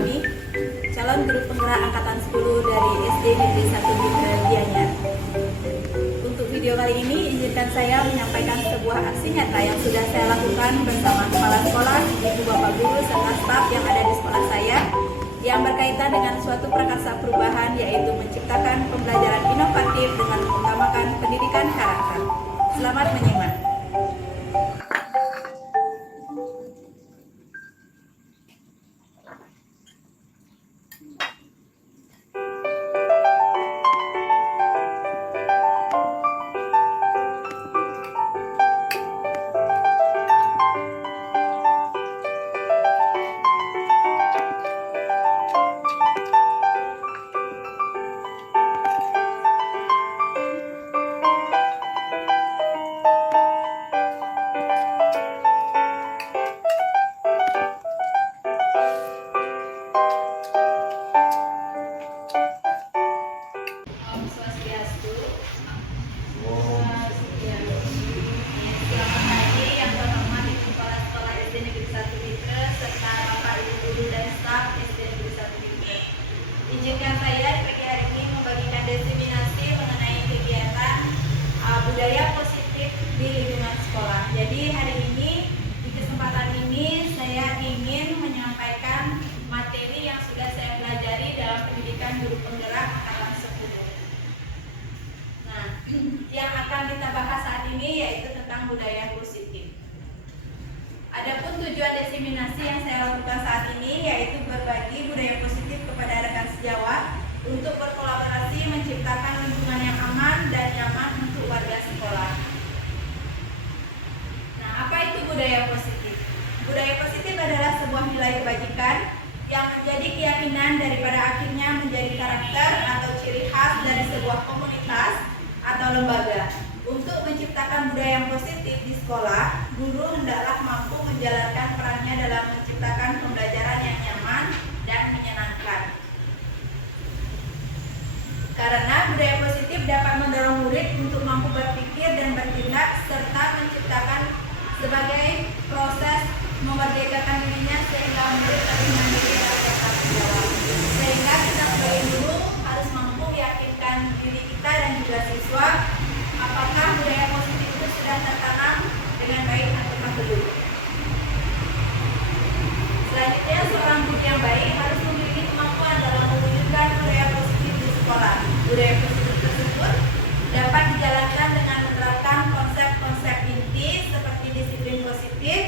Fahmi, calon guru penggerak angkatan 10 dari SD Negeri 1 Gianyar. Untuk video kali ini, izinkan saya menyampaikan sebuah aksi nyata yang sudah saya lakukan bersama kepala sekolah, ibu bapak guru, serta staf yang ada di sekolah saya, yang berkaitan dengan suatu prakarsa perubahan, yaitu menciptakan pembelajaran inovatif dengan mengutamakan pendidikan karakter. Selamat menyimak. Izinkan saya pagi hari ini membagikan diseminasi mengenai kegiatan budaya positif di lingkungan sekolah. Jadi hari ini, di kesempatan ini saya ingin menyampaikan materi yang sudah saya pelajari dalam pendidikan guru penggerak angkatan 10. Nah, yang akan kita bahas saat ini yaitu tentang budaya positif. Adapun tujuan diseminasi yang saya lakukan saat ini yaitu berbagi budaya positif kepada rekan sejawat untuk berkolaborasi menciptakan lingkungan yang aman dan nyaman untuk warga sekolah. Nah, apa itu budaya positif? Budaya positif adalah sebuah nilai kebajikan yang menjadi keyakinan daripada akhirnya menjadi karakter atau ciri khas dari sebuah komunitas atau lembaga. Untuk menciptakan budaya yang positif di sekolah, guru hendaklah mampu menjalankan perannya dalam menciptakan pembelajaran yang nyaman dan menyenangkan. Karena budaya positif dapat mendorong murid untuk mampu berpikir dan bertindak serta menciptakan sebagai proses memerdekakan dirinya sehingga murid lebih mandiri dan bertanggung jawab. Sehingga kita sebagai guru harus mampu meyakinkan diri kita dan juga siswa apakah budaya positif itu sudah tertanam dengan baik atau belum. Selanjutnya, seorang guru yang baik harus memiliki kemampuan dalam mewujudkan budaya positif di sekolah. Budaya positif tersebut dapat dijalankan dengan menerapkan konsep-konsep inti seperti disiplin positif,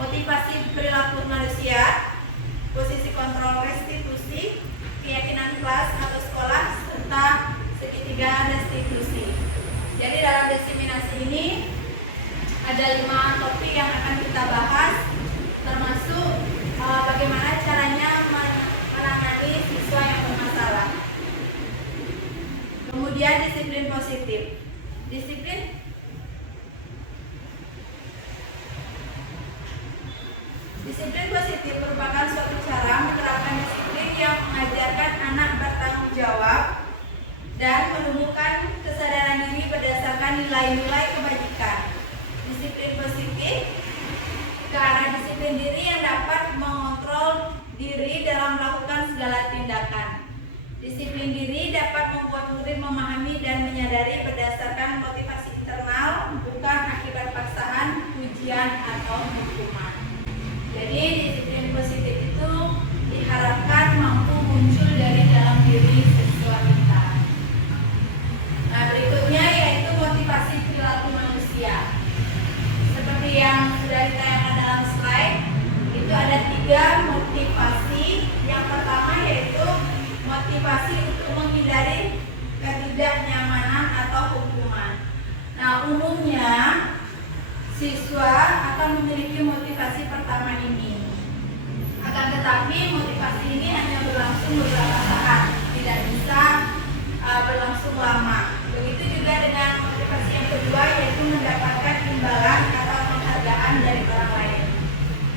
motivasi perilaku manusia, posisi kontrol restitusi, keyakinan kelas atau sekolah, serta segitiga restitusi. Jadi dalam diseminasi ini ada 5 topik yang akan kita bahas, termasuk bagaimana caranya menangani siswa yang bermasalah. Kemudian disiplin positif. Disiplin positif merupakan suatu cara menerapkan disiplin yang mengajarkan anak bertanggung jawab dan menumbuhkan kesadaran diri berdasarkan nilai-nilai kebajikan. Disiplin positif ke arah disiplin diri yang dapat mengontrol diri dalam melakukan segala tindakan. Disiplin diri dapat membuat murid memahami dan menyadari berdasarkan motivasi internal, bukan akibat paksaan, ujian, atau hukuman. Jadi disiplin positif itu diharapkan mampu muncul dari dalam diri siswa kita. Nah, berikutnya yaitu motivasi perilaku manusia. Seperti yang sudah ditayangkan dalam slide, itu ada 3 motivasi. Yang pertama yaitu motivasi untuk menghindari ketidaknyamanan atau hukuman. Nah, umumnya siswa akan memiliki motivasi pertama ini. Akan tetapi motivasi ini hanya berlangsung beberapa saat, tidak bisa berlangsung lama. Begitu juga dengan motivasi yang kedua, yaitu mendapatkan imbalan atau penghargaan dari orang lain.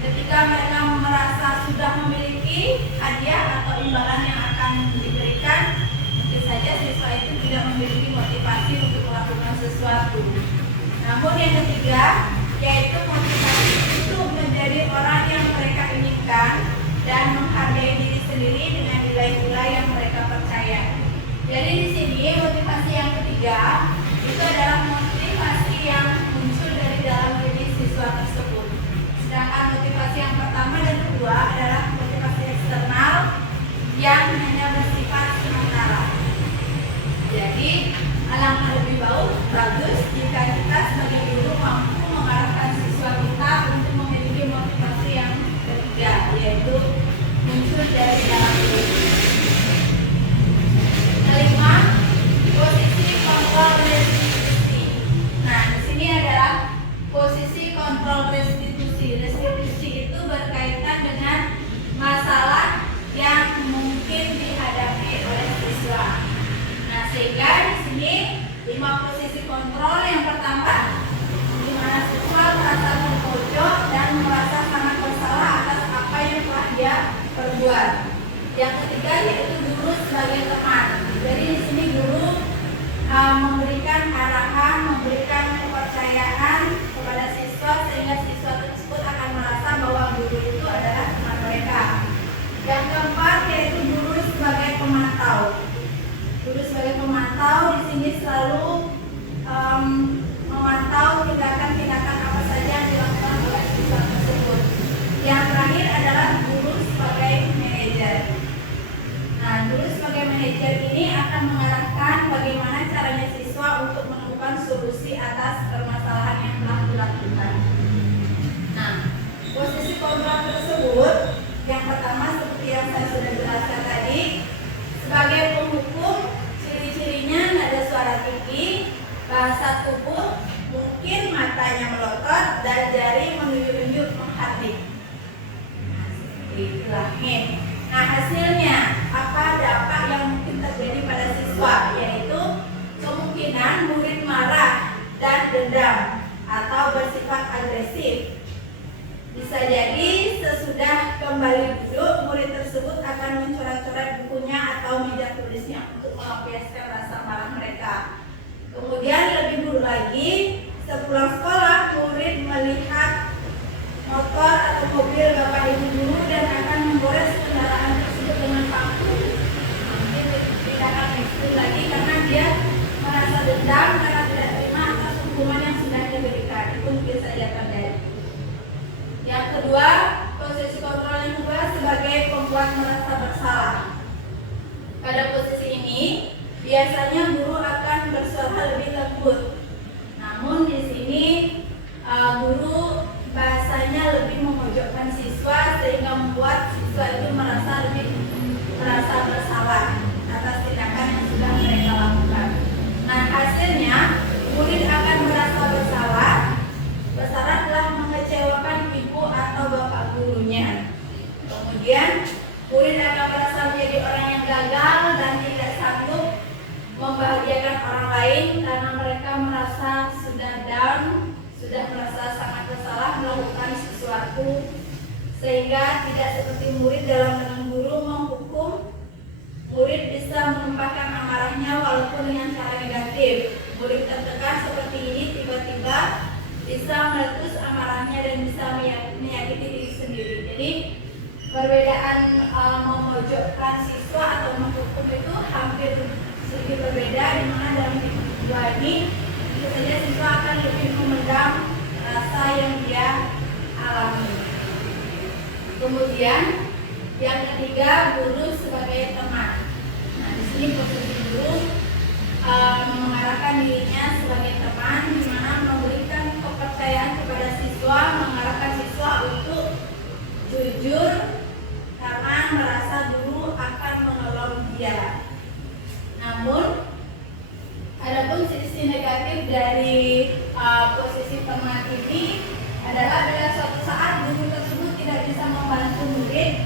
Ketika mereka merasa sudah memiliki hadiah atau imbalan yang akan diberikan, mungkin saja siswa itu tidak memiliki motivasi untuk melakukan sesuatu. Namun yang ketiga, yaitu motivasi untuk menjadi orang yang mereka inginkan dan menghargai diri nilai-nilai yang mereka percaya. Jadi di sini motivasi yang ketiga itu adalah motivasi yang muncul dari dalam diri siswa tersebut. Sedangkan motivasi yang pertama dan kedua adalah motivasi eksternal yang hanya bersifat sementara. Jadi alangkah lebih bagus jika kita sebagai guru mampu mengarahkan siswa kita untuk memiliki motivasi yang ketiga, yaitu muncul dari dalam diri. Kelima, posisi kontrol restitusi. Nah, di sini adalah posisi kontrol restitusi. Restitusi itu berkaitan dengan masalah yang mungkin dihadapi oleh siswa. Nah, sehingga di sini 5 posisi kontrol. Yang pertama, di mana siswa merasa terpojok dan merasa sangat bersalah atas apa yang telah dia perbuat. Yang ketiga yaitu guru sebagai teman. Jadi di sini guru memberikan arahan, memberikan kepercayaan kepada siswa sehingga siswa tersebut akan merasa bahwa guru itu adalah teman mereka. Yang keempat yaitu guru sebagai pemantau. Guru sebagai pemantau di sini selalu memantau tindakan-tindakan apa saja yang dilakukan oleh siswa tersebut. Yang terakhir adalah guru sebagai manajer. Nah, guru sebagai manajer ini akan mengarahkan bagaimana caranya siswa untuk menemukan solusi atas permasalahan yang telah dilakukan. Nah, posisi kontrol tersebut yang pertama seperti yang saya sudah jelaskan tadi, sebagai penghukum, ciri-cirinya nada suara tinggi, bahasa tubuh, mungkin matanya melotot dan jari menunjuk-nunjuk menghardik. Nah, seperti itulah. Nah, hasilnya apa dampak yang mungkin terjadi pada siswa, yaitu kemungkinan murid marah dan dendam atau bersifat agresif. Bisa jadi sesudah kembali duduk, murid tersebut akan mencoret-coret bukunya atau meja tulisnya untuk melampiaskan rasa marah mereka. Kemudian lebih buruk lagi, sepulang sekolah murid melihat motor atau mobil bapak ibu guru dan akan menggores kendaraan tersebut dengan paku. Mungkin tidak akan ekstrim lagi karena dia merasa dendam karena tidak terima atas hukuman yang sudah diberikan. Itu mungkin saja terjadi. Yang kedua, posisi kontrol yang kedua sebagai pembuat merasa bersalah. Pada posisi ini, biasanya guru akan bersuara lebih lembut. Namun di sini guru bahasanya lebih memojokkan siswa sehingga membuat siswa itu merasa bersalah atas tindakan yang sudah mereka lakukan. Nah, hasilnya murid akan merasa bersalah telah mengecewakan ibu atau bapak gurunya. Kemudian murid akan merasa menjadi orang yang gagal dan tidak sanggup membahagiakan orang lain karena mereka merasa sudah down, sudah merasa sangat bersalah melakukan sesuatu, sehingga tidak seperti murid dalam dengan guru menghukum. Murid bisa menumpahkan amarahnya walaupun dengan cara negatif. Murid tertekan seperti ini tiba-tiba bisa meletus amarahnya dan bisa menyakiti diri sendiri. Jadi perbedaan memojokkan siswa atau menghukum itu hampir sedikit berbeda, di mana dalam dua ini tentu saja siswa akan lebih memendam rasa yang dia alami. Kemudian yang ketiga, guru sebagai teman. Nah, di sini posisi guru mengarahkan dirinya sebagai teman, di mana memberikan kepercayaan kepada siswa, mengarahkan siswa untuk jujur karena merasa guru akan menolong dia. Namun, adapun sisi negatif dari posisi teman ini adalah bila suatu saat guru tersebut tidak bisa membantu murid,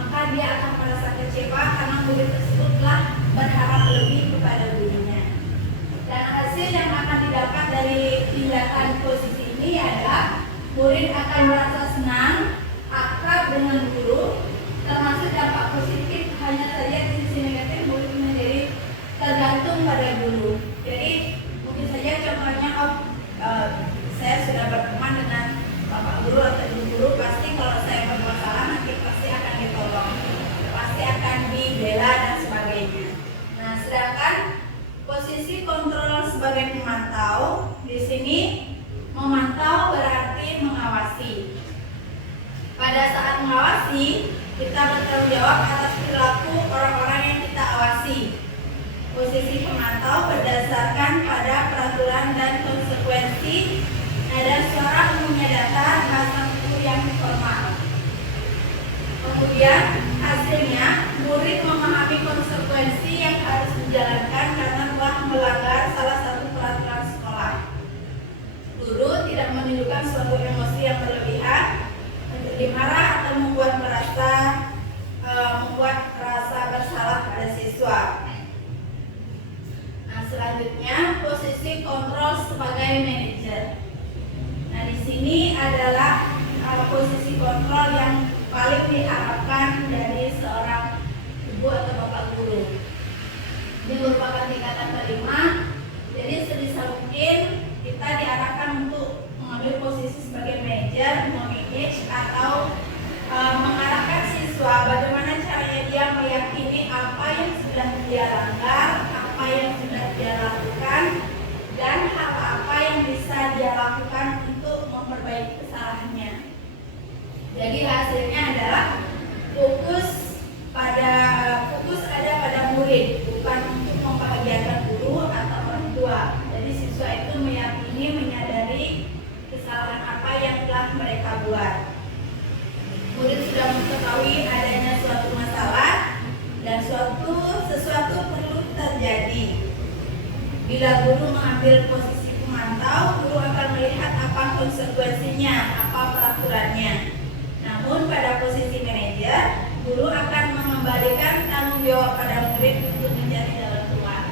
maka dia akan merasa kecewa karena murid tersebut telah berharap lebih kepada gurunya. Dan hasil yang akan didapat dari tindakan posisi ini adalah murid akan merasa senang, akrab dengan guru, termasuk dampak positif. Hanya saja di sisi negatif murid menjadi tergantung pada guru. Jadi mungkin saja contohnya, saya sudah berteman dengan bapak guru atau ibu guru, pasti kalau saya berbuat salah nanti pasti akan ditolong, pasti akan dibela atau berdasarkan pada peraturan dan konsekuensi. Nada suara umumnya datar, bahasa tutur yang formal. Kemudian hasilnya murid memahami konsekuensi yang harus dijalankan karena telah melanggar salah satu peraturan sekolah. Guru tidak menunjukkan suatu emosi yang berlebihan, menjadi marah atau membuat rasa bersalah pada siswa. Nah, selanjutnya posisi kontrol sebagai manajer. Nah, di sini adalah posisi kontrol yang paling diharapkan dari seorang ibu atau bapak guru. Ini merupakan tingkatan kelima. Jadi sebisa mungkin kita diarahkan untuk mengambil posisi sebagai manajer, memanage atau mengarahkan siswa bagaimana caranya dia meyakini apa yang sudah dia langgar, apa yang sudah dia lakukan, dan hal apa yang bisa dia lakukan untuk memperbaiki kesalahannya. Jadi hasilnya adalah fokus ada pada murid, bukan untuk membahagiakan guru atau orang tua. Jadi siswa itu meyakini, menyadari kesalahan apa yang telah mereka buat. Murid sudah mengetahui adanya suatu masalah dan sesuatu perlu terjadi. Bila guru mengambil posisi pemantau, guru akan melihat apa konsekuensinya, apa peraturannya. Namun pada posisi manajer, guru akan mengembalikan tanggung jawab pada murid untuk mencari jalan keluar.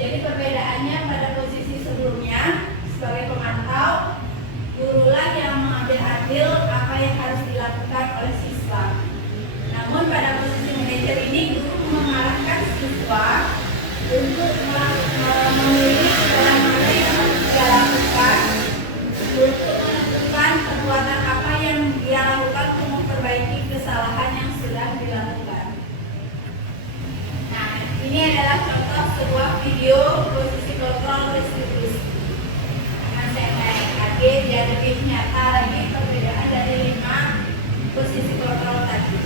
Jadi perbedaannya pada posisi sebelumnya sebagai pemantau, gurulah yang mengambil andil apa yang harus dilakukan oleh siswa. Namun pada posisi manajer ini, guru mengarahkan siswa untuk memilih jalan mana yang harus dia lakukan, untuk menentukan perbuatan apa yang dia lakukan untuk memperbaiki kesalahan yang sudah dilakukan. Nah, ini adalah contoh sebuah video posisi kontrol restitusi. Nah, saya naik lagi biar lebih nyata lagi perbedaan dari 5 posisi kontrol tadi.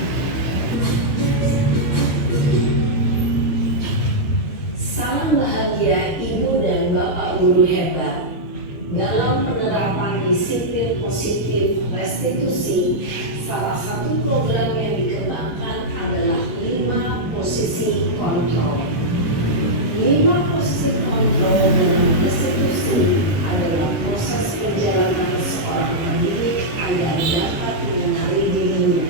Salam bahagia ibu dan bapak guru hebat. Dalam penerapan disiplin positif restitusi, salah satu program yang dikembangkan adalah 5 posisi kontrol. 5 posisi kontrol dalam restitusi adalah proses perjalanan seorang pendidik agar dapat mengenali dirinya.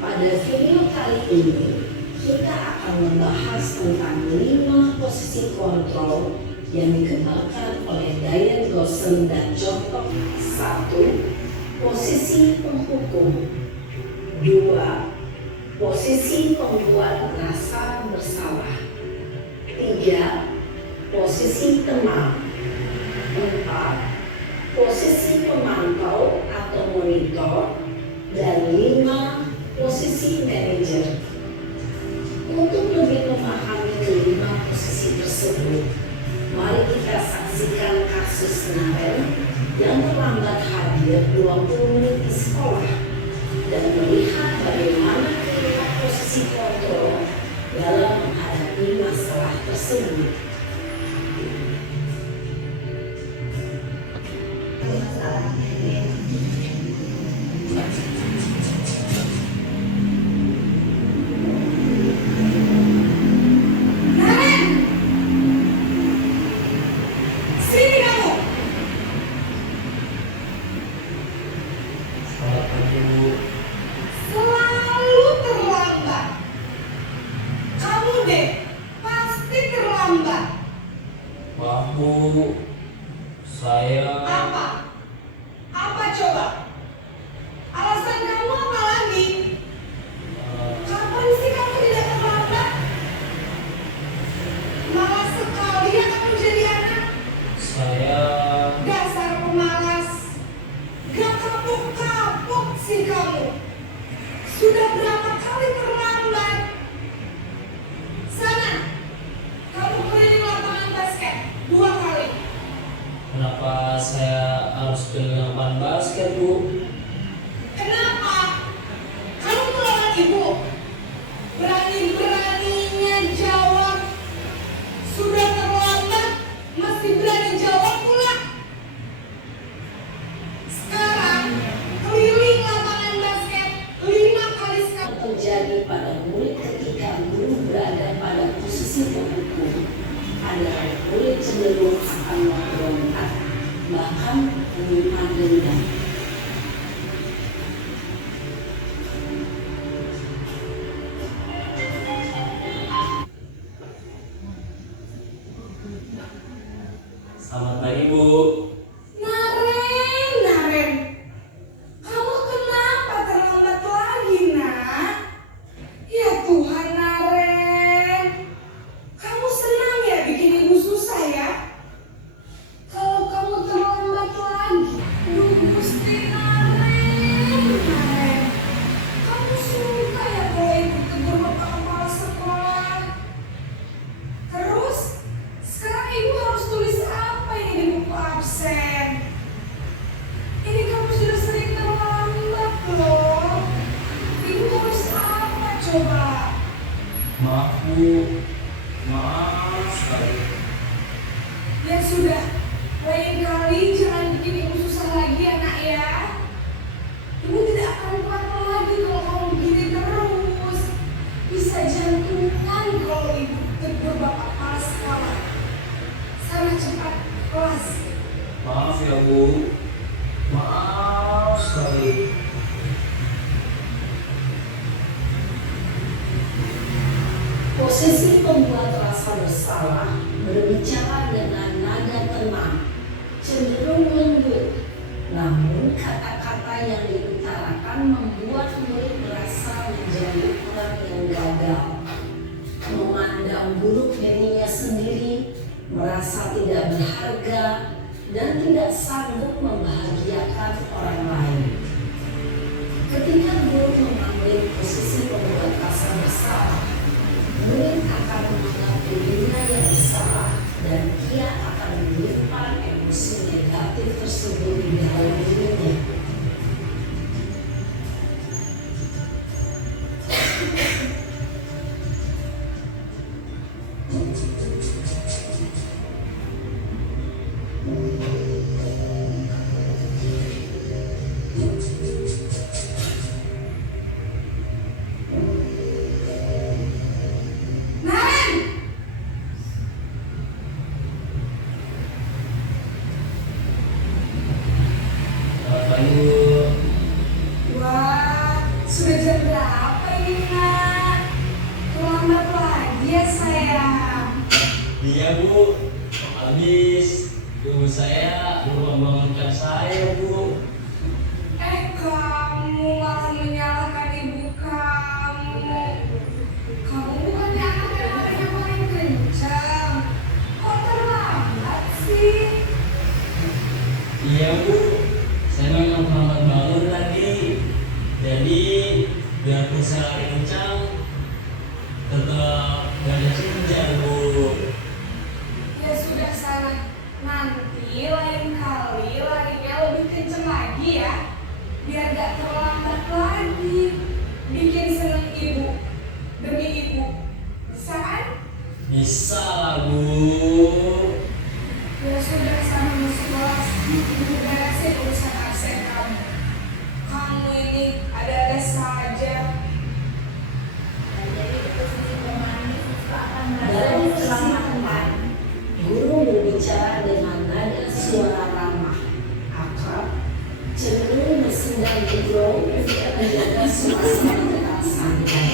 Pada video kali ini, kita akan membahas tentang 5 posisi kontrol yang dikembangkan oleh Diane Gosson dan John Cook. 1. Posisi penghukum. 2. Posisi pembuat rasa bersalah. 3. Posisi teman. 4. Posisi pemantau atau monitor. Dan 5. Posisi manajer. Untuk lebih memahami kelima posisi tersebut, mari kita saksikan kasus Naren yang terlambat hadir 20 menit di sekolah dan melihat bagaimana kelima posisi kontrol dalam menghadapi masalah tersebut. Apa coba? Alasan kamu apa lagi? Kapan sih kamu tidak terlambat? Malas sekali ya kamu jadi anak. Saya Dasar pemalas. Gak kapok-kapok sih kamu. Sudah berapa kali terlambat? Sana, kamu keliling lapangan basket 2 kali. kenapa saya Maaf Bu, maaf sekali. Ya sudah, lain kali jangan bikin ibu susah lagi ya nak ya. Ibu tidak akan kuat lagi kalau kamu begini terus. Bisa jantungan kalau ibu tegur bapak kepala sekolah. Sana cepat kelas. Maaf ya Bu, maaf sekali. Posisi pembuat rasa bersalah berbicara dengan nada tenang, cenderung lembut, namun kata-kata yang diutarakan membuat murid merasa menjadi orang yang gagal, memandang buruk dirinya sendiri, merasa tidak berharga, dan tidak sanggup membahagiakan orang lain. Ketika guru mengambil posisi pembuat rasa bersalah, murid akan menganggap dirinya yang bersalah dan ia akan menyimpan emosi negatif tersebut di dalam dirinya. Naren! Lalu Wah, sudah jam berapa ini nak? Terlambat lagi ya sayang. iya Bu, habis ibu saya membangunkan saya Bu. Kamu malah menyalahkan ibu kamu. Kamu bukannya anak yang larinya paling kencang. Kok terlambat sih? Iya Bu, saya memang terlambat bangun tadi. Jadi biarpun saya lari kencang, tetap gak ada senja Bu. Ya sudah sana. Nanti lain kali larinya lebih kencang lagi ya. Biar gak terlambat lagi. Bikin seneng ibu. Demi ibu. Bisa kan? Bisa lah Bu. Ya sudah sana masuk kelas. Beresin urusan absen kamu. Kamu ini ada-ada saja. Jadi posisi pemanis itu akan Dalam berada sesi diselamatkan. guru berbicara dengan nada suara ramah, akrab, cenderung bersendang gurau untuk menjaga suasana tetap santai.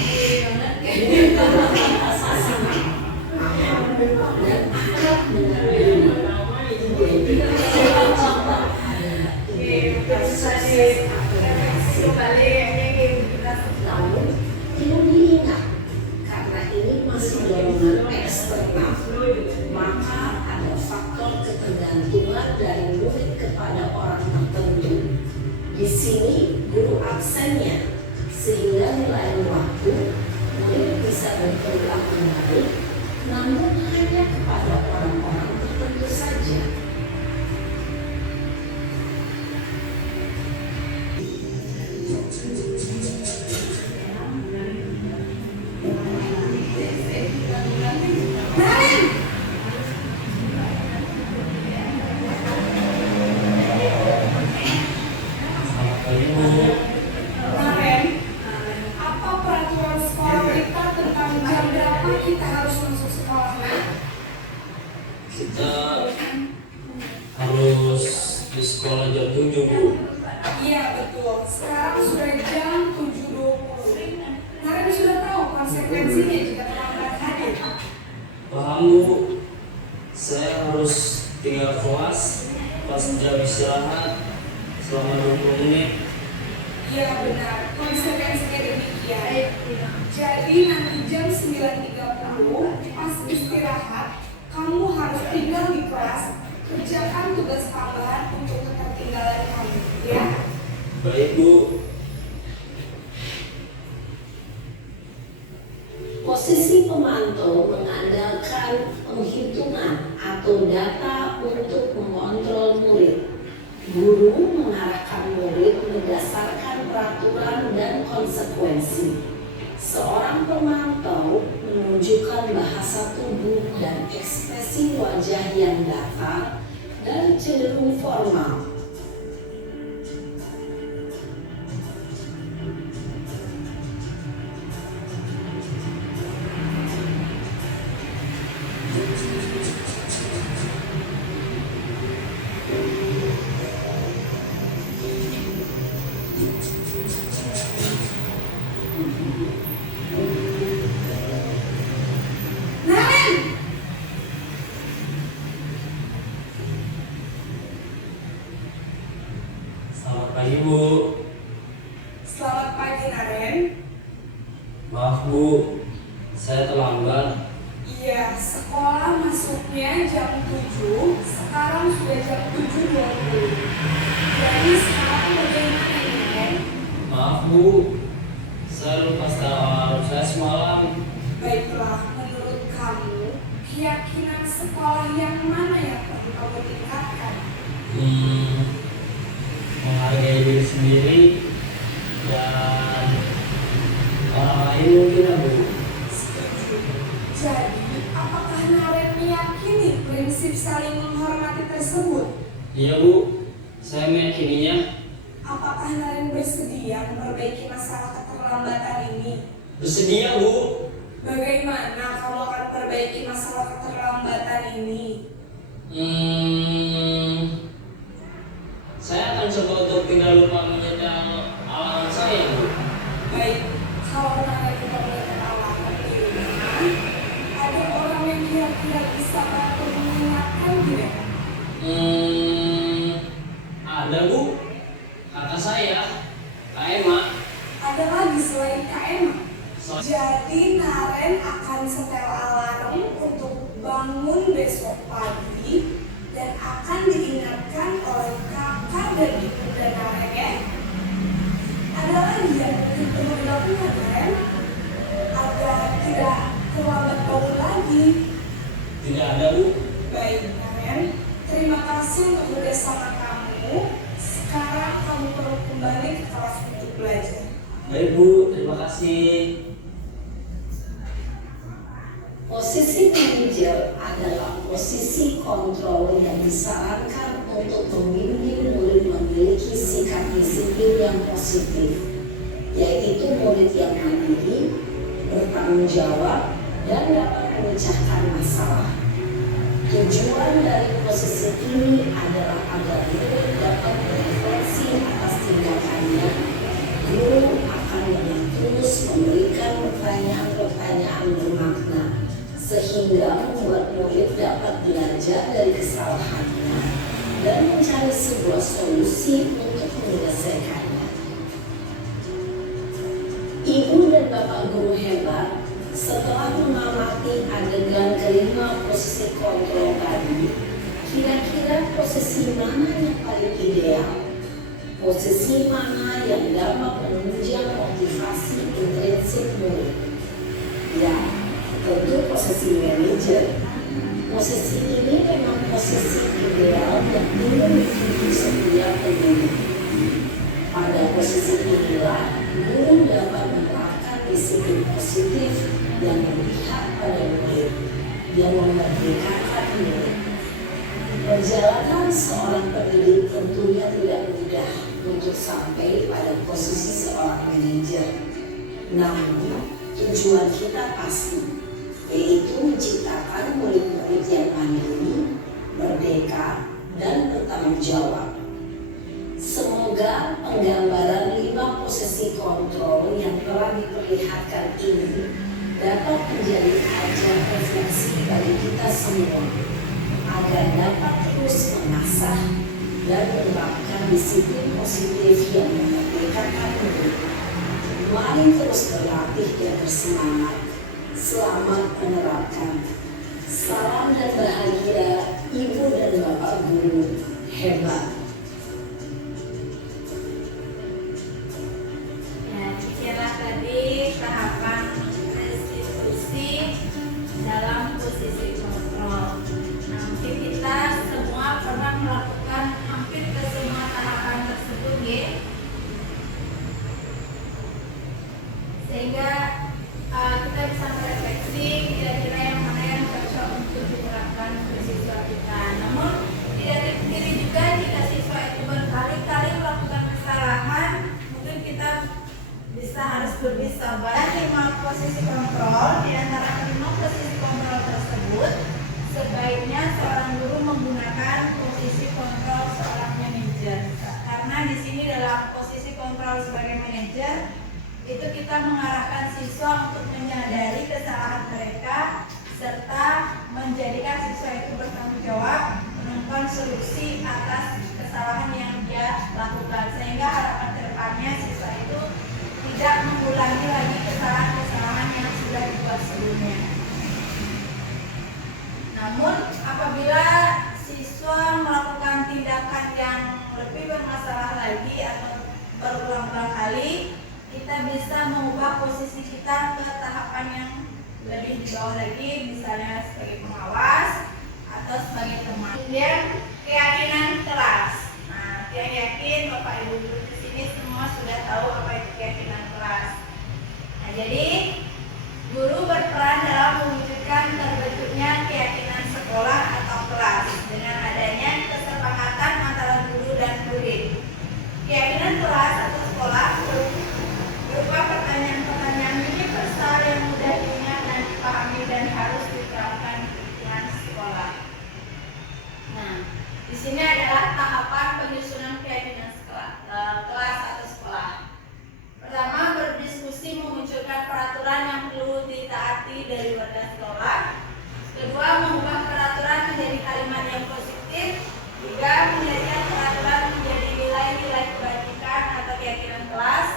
Murid merasa senang, aman, dan akrab dengan diri. Jadi, cita-cita namun perlu diingat karena ini masih golongan eksternal, maka ada faktor ketergantungan dari murid kepada orang tertentu. Di sini guru absennya, sehingga nilai waktu murid bisa berulang kembali, namun hanya kepada orang-orang tertentu saja. Naren! Selamat pagi Bu. Naren, apa peraturan sekolah kita tentang jam berapa kita harus masuk sekolah? Kita harus di sekolah jam 7 Bu. Iya betul, sekarang sudah jam 7.20. Naren sudah tahu konsekuensinya jika terlambat hadir. Paham Bu, saya harus tinggal kelas pas jam istirahat selama 20 menit. Iya benar, konsekuensinya demikian. Jadi nanti jam 9.30 pas istirahat, kamu harus tinggal di kelas, kerjakan tugas tambahan untuk ketertinggalan kamu, ya. Baik Bu. Posisi pemantau mengandalkan penghitungan atau data untuk mengontrol murid. Guru mengarahkan murid berdasarkan peraturan dan konsekuensi. Seorang pemantau menunjukkan bahasa tubuh dan ekspresi wajah yang datar dan cenderung formal. Naren! Selamat pagi Bu. Selamat pagi, Naren. Maaf Bu, saya terlambat. Iya, sekolah masuknya jam 7, sekarang sudah jam 7.20. Jadi sekarang bagaimana ini, Naren? Maaf Bu, saya lupa setel alarm saya semalam. Baiklah, menurut kamu, keyakinan sekolah yang mana yang perlu kamu tingkatkan? Menghargai diri sendiri dan orang lain mungkin ya Bu. Setuju. Jadi, apakah Naren meyakini prinsip saling menghormati tersebut? Iya Bu, saya meyakininya. Apakah Naren bersedia memperbaiki masalah keterlambatan ini? Bersedia Bu. Bagaimana kamu akan perbaiki masalah keterlambatan ini? Saya akan coba untuk tidak lupa menyetel alarm saya Bu. Baik, kalau Naren tidak melihat alamat di rumah, ada orang yang kira-kira bisa bantu mengingatkan tidak? Ada Bu, kata saya, Kak Emma. Ada lagi selain Kak Emma? So- Jadi Naren akan setel alarm untuk bangun besok pagi dan akan diingatkan oleh kakak dan ibunda Naren ya. Ada lagi yang mungkin perlu dilakukan Naren agar tidak terlambat bangun lagi. Tidak ada Bu. Baik Naren, terima kasih untuk bersama kamu. Sekarang kamu perlu kembali ke kelas untuk belajar. Baik Bu, terima kasih. Posisi manajer adalah posisi kontrol yang disarankan untuk membimbing murid memiliki sikap disiplin yang positif, yaitu murid yang mandiri, bertanggung jawab, dan dapat memecahkan masalah. Tujuan dari posisi ini adalah agar murid dapat berefleksi atas tindakannya. Guru akan dengan tulus memberikan pertanyaan-pertanyaan bermakna, sehingga membuat murid dapat belajar dari kesalahannya dan mencari sebuah solusi untuk menyelesaikannya. Ibu dan bapak guru hebat, setelah mengamati adegan kelima posisi kontrol tadi, kira-kira posisi mana yang paling ideal? Posisi mana yang dapat menunjang motivasi intrinsik murid? Ya, tentu posisi manajer. Posisi ini memang posisi ideal yang belum dituju setiap pendidik. Pada posisi inilah guru dapat menerapkan disiplin positif yang berpihak pada murid, yang memerdekakan murid. Perjalanan seorang pendidik tentunya tidak mudah untuk sampai pada posisi seorang manajer. Namun, tujuan kita pasti, yaitu menciptakan murid-murid yang mandiri, merdeka, dan bertanggung jawab. Semoga penggambaran 5 posisi kontrol yang telah diperlihatkan ini dapat menjadi ajang refleksi bagi kita semua, agar dapat terus mengasah dan menerapkan disiplin positif yang memerdekakan murid. Mari terus berlatih dan bersemangat. Selamat menerapkan. Salam dan bahagia Ibu dan Bapak Guru hebat. Ya, itulah tadi tahapan restitusi dalam posisi kontrol. Nah, mungkin kita semua pernah melakukan hampir ke semua tahapan tersebut, ya. Sehingga kita bisa merefleksi kontrol. Di antara kelima posisi kontrol tersebut, sebaiknya seorang guru menggunakan posisi kontrol seorang manajer. Karena di sini dalam posisi kontrol sebagai manajer, itu kita mengarahkan siswa untuk menyadari kesalahan mereka serta menjadikan siswa itu bertanggung jawab menemukan solusi atas kesalahan yang dia lakukan, sehingga harapan kedepannya siswa itu tidak mengulangi lagi kesalahan-kesalahan yang sudah dibuat sebelumnya. Namun apabila siswa melakukan tindakan yang lebih bermasalah lagi atau berulang-ulang kali, kita bisa mengubah posisi kita ke tahapan yang lebih di bawah lagi, misalnya sebagai pengawas atau sebagai teman. Kemudian keyakinan kelas. Nah, saya yakin Bapak Ibu guru di sini semua sudah tahu apa itu keyakinan kelas. Nah, jadi guru berperan dalam mewujudkan terbentuknya keyakinan sekolah atau kelas dengan adanya kesepakatan antara guru dan murid. Keyakinan kelas atau sekolah berupa pertanyaan-pertanyaan universal yang mudah diingat dan dipahami dan harus diterapkan di lingkungan sekolah. Nah, di sini adalah tahapan penyusunan keyakinan kelas atau sekolah. Pertama, berdiskusi memunculkan peraturan yang perlu ditaati dari warga sekolah. Kedua, mengubah peraturan menjadi kalimat yang positif. Tiga, menjadikan peraturan menjadi nilai-nilai kebajikan atau keyakinan kelas.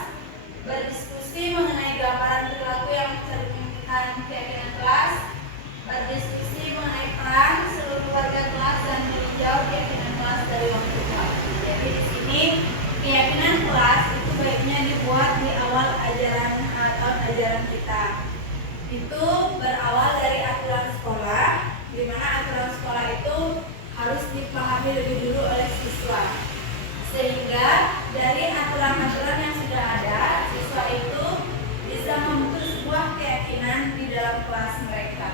Berdiskusi mengenai gambaran perilaku yang mencerminkan keyakinan kelas. Berdiskusi mengenai peran seluruh warga kelas dan meninjau keyakinan kelas dari waktu ke waktu. Jadi di sini keyakinan kelas itu baiknya dibuat di awal ajaran atau ajaran kita. Itu berawal dari aturan sekolah, di mana aturan sekolah itu harus dipahami lebih dulu oleh siswa. Sehingga dari aturan-aturan yang sudah ada, siswa itu bisa membentuk sebuah keyakinan di dalam kelas mereka.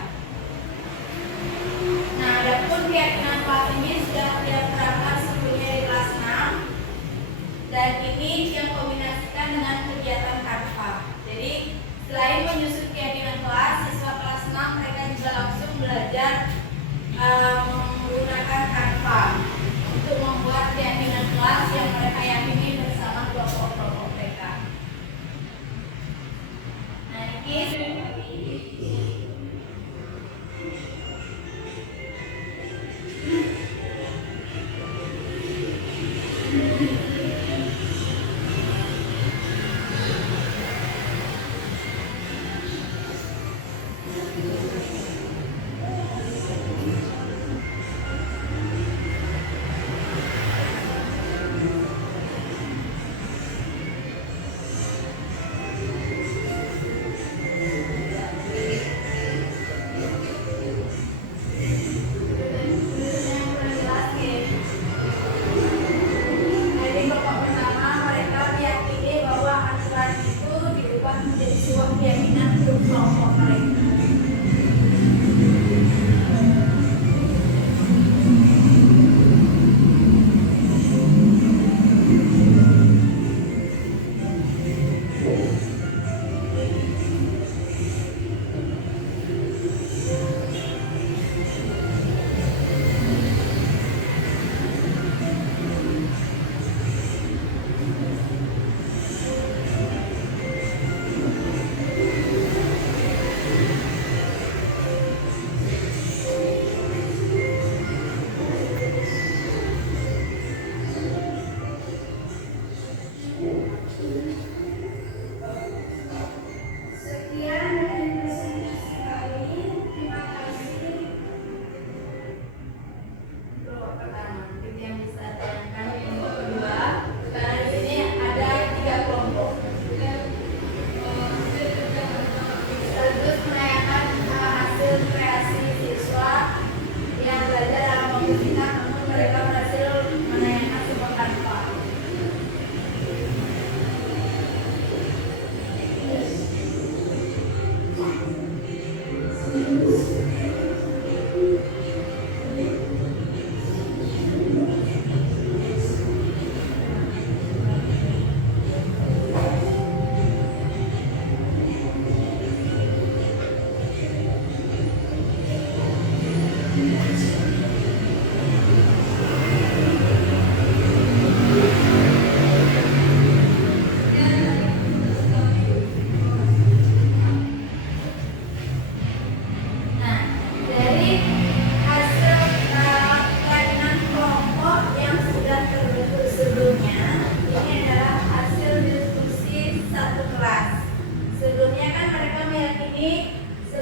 Nah, adapun keyakinan kelas ini sudah kita terapkan sebelumnya di kelas 6, dan ini yang kombinasikan dengan kegiatan Canva. Jadi selain menyusun keyakinan kelas, siswa kelas 6 mereka juga langsung belajar menggunakan Canva untuk membuat keyakinan kelas yang mereka yakini bersama kelompok-kelompok mereka. Nah, ini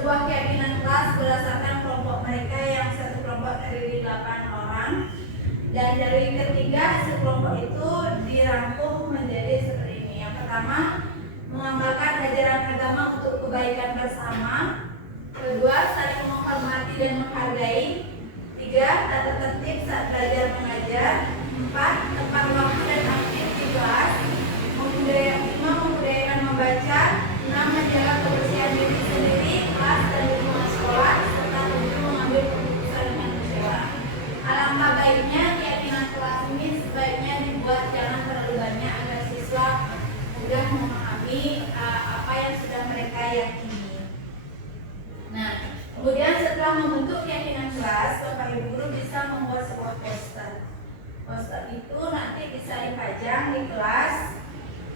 sebuah keyakinan kelas berdasarkan kelompok mereka yang satu kelompok terdiri 8 orang, dan dari ketiga sekelompok itu dirangkum menjadi seperti ini. Yang pertama, mengamalkan ajaran agama untuk kebaikan bersama. Kedua, saling menghormati dan menghargai. Tiga, tata tertib saat belajar mengajar. Empat, tepat waktu dan aktif di kelas. Memudayakan membaca. Enam, menjaga kebersihan diri sendiri, kelas dan lingkungan sekolah, serta tujuh, mengambil keputusan dengan musyawarah. Alangkah baiknya keyakinan kelas ini sebaiknya dibuat jangan terlalu banyak agar siswa mudah memahami apa yang sudah mereka yakini. Nah, kemudian setelah membentuk keyakinan kelas, Bapak Ibu guru bisa membuat sebuah poster. Poster itu nanti bisa dipajang di kelas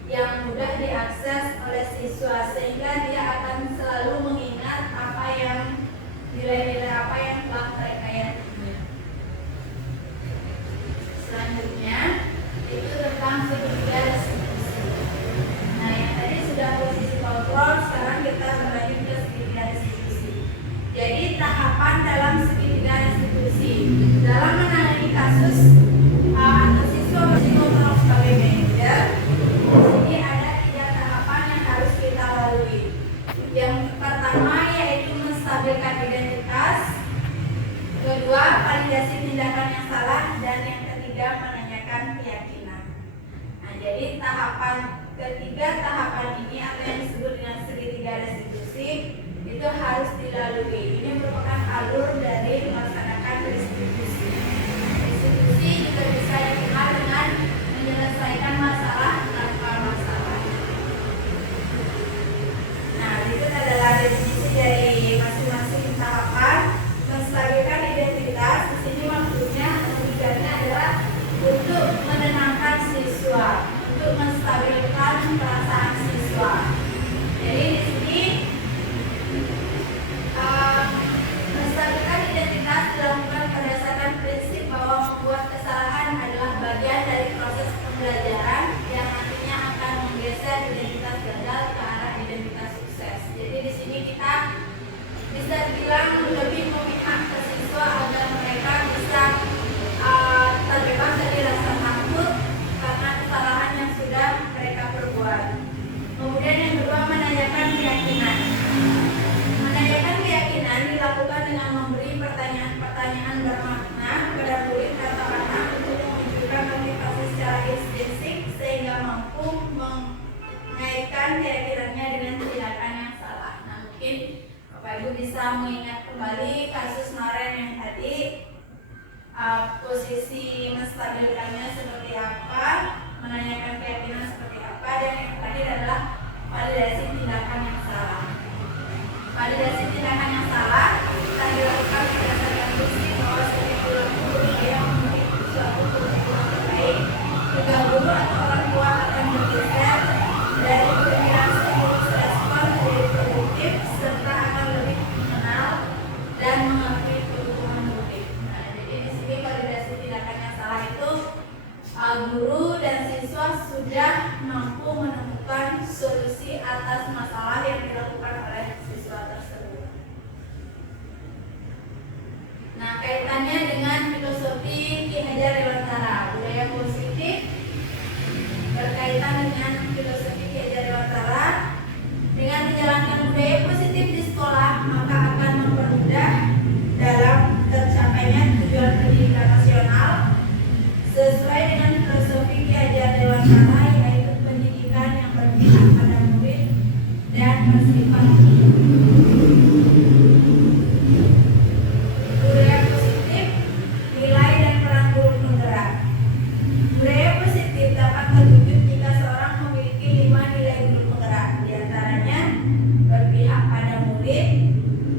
yang mudah diakses oleh siswa, sehingga dia akan selalu mengingat apa yang nilai-nilai apa yang telah mereka yakini. Selanjutnya itu tentang segitiga restitusi. Nah, yang tadi sudah posisi kontrol, sekarang kita berlanjut ke segitiga restitusi. Jadi tahapan dalam segitiga restitusi dalam menangani kasus atau siswa berkontrol sebagai manajer. Ini ada 3 tahapan yang harus kita lalui. Yang pertama yaitu menstabilkan identitas. Kedua, validasi tindakan yang salah, dan yang ketiga menanyakan keyakinan. Nah, jadi tahapan ketiga tahapan ini atau yang disebut dengan segitiga restitusi itu harus dilalui. Ini merupakan alur dari melaksanakan restitusi. Restitusi juga bisa dikenal dengan menyelesaikan masalah tanpa masalah. Nah, itu adalah definisi dari masing-masing tahapan. Menstabilkan identitas, di sini maksudnya tujuannya adalah untuk menenangkan siswa, untuk menstabilkan perasaan siswa. Jadi di sini menstabilkan identitas dilakukan berdasarkan prinsip bahwa membuat kesalahan adalah bagian dari proses pembelajaran yang nantinya akan menggeser identitas gagal ke arah identitas sukses. Jadi di sini kita bisa bilang lebih memihak ke siswa agar mereka bisa terbebas dari rasa takut karena kesalahan yang sudah mereka perbuat. Kemudian yang kedua, menanyakan keyakinan. Menanyakan keyakinan dilakukan dengan memberi pertanyaan-pertanyaan bermakna kepada murid atau anak untuk menunjukkan motivasi secara instinktif sehingga mampu mengaitkan keyakinannya dengan tindakan yang salah. Nah, mungkin Bapak Ibu bisa mengingat kembali kasus Naren yang tadi, posisi menstabilkannya seperti apa, menanyakan keyakinan seperti apa, dan yang terakhir adalah validasi tindakan yang salah. Validasi tindakan yang salah akan dilakukan berdasarkan prinsip bahwa setiap guru yang memiliki suatu kebutuhan terbaik, juga guru atau orang tua akan bergeser dari pemikiran stimulus respon menjadi produktif, serta akan lebih mengenal dan mengakui kebutuhan murid. Nah, jadi di sini validasi tindakan yang salah itu guru dan siswa sudah mampu menemukan solusi atas masalah yang dilakukan oleh siswa tersebut. Nah, kaitannya dengan filosofi Ki Hajar Dewantara, budaya positif berkaitan dengan filosofi Ki Hajar Dewantara. Dengan menjalankan budaya positif di sekolah, maka akan mempermudah dalam tercapainya tujuan pendidikan nasional sesuai dengan filosofi Ki Hajar Dewantara, yaitu pendidikan yang berpihak pada murid dan bersifat budaya positif, nilai dan peran guru penggerak. Budaya positif dapat terwujud jika seorang memiliki 5 nilai guru penggerak, diantaranya berpihak pada murid,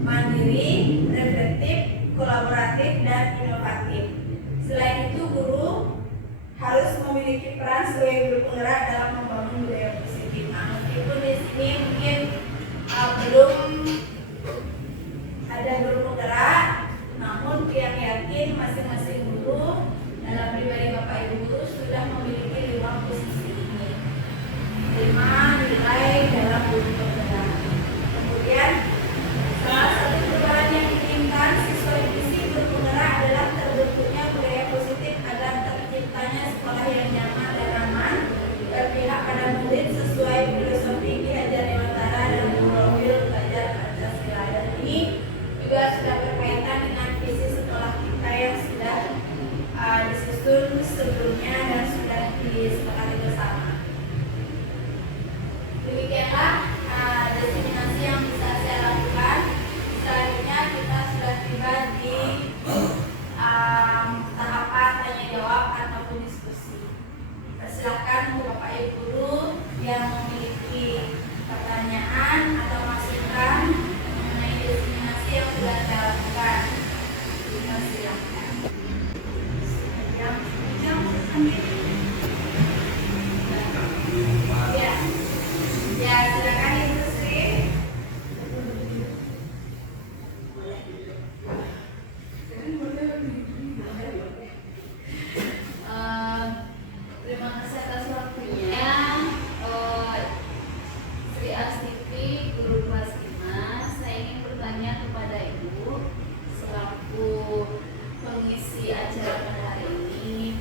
mandiri, reflektif, kolaboratif, dan inovatif. Selain itu, guru harus memiliki peran sebagai guru penggerak dalam membangun budaya positif. Nah, meskipun di sini mungkin belum ada guru penggerak, namun yang yakin masing-masing guru dalam pribadi Bapak Ibu guru sudah memiliki 5 posisi ini, 5 nilai dalam guru penggerak. Kemudian selalu juga sudah berkaitan dengan visi sekolah kita yang sudah disusun sebelumnya dan sudah disepakati bersama. Demikianlah diseminasi yang bisa saya lakukan. Selanjutnya kita sudah tiba di tahapan tanya jawab ataupun diskusi. Persilakan untuk Bapak Ibu guru yang memiliki pertanyaan atau masukan mengenai diseminasi yang sudah saya lakukan. Silakan. Jam sendiri. Ya, silakan Ibu Sri. Terima kasih atas waktunya, Sri Astiti, guru kelas 5. Saya ingin bertanya kepada Ibu selaku pengisi acara pada hari ini.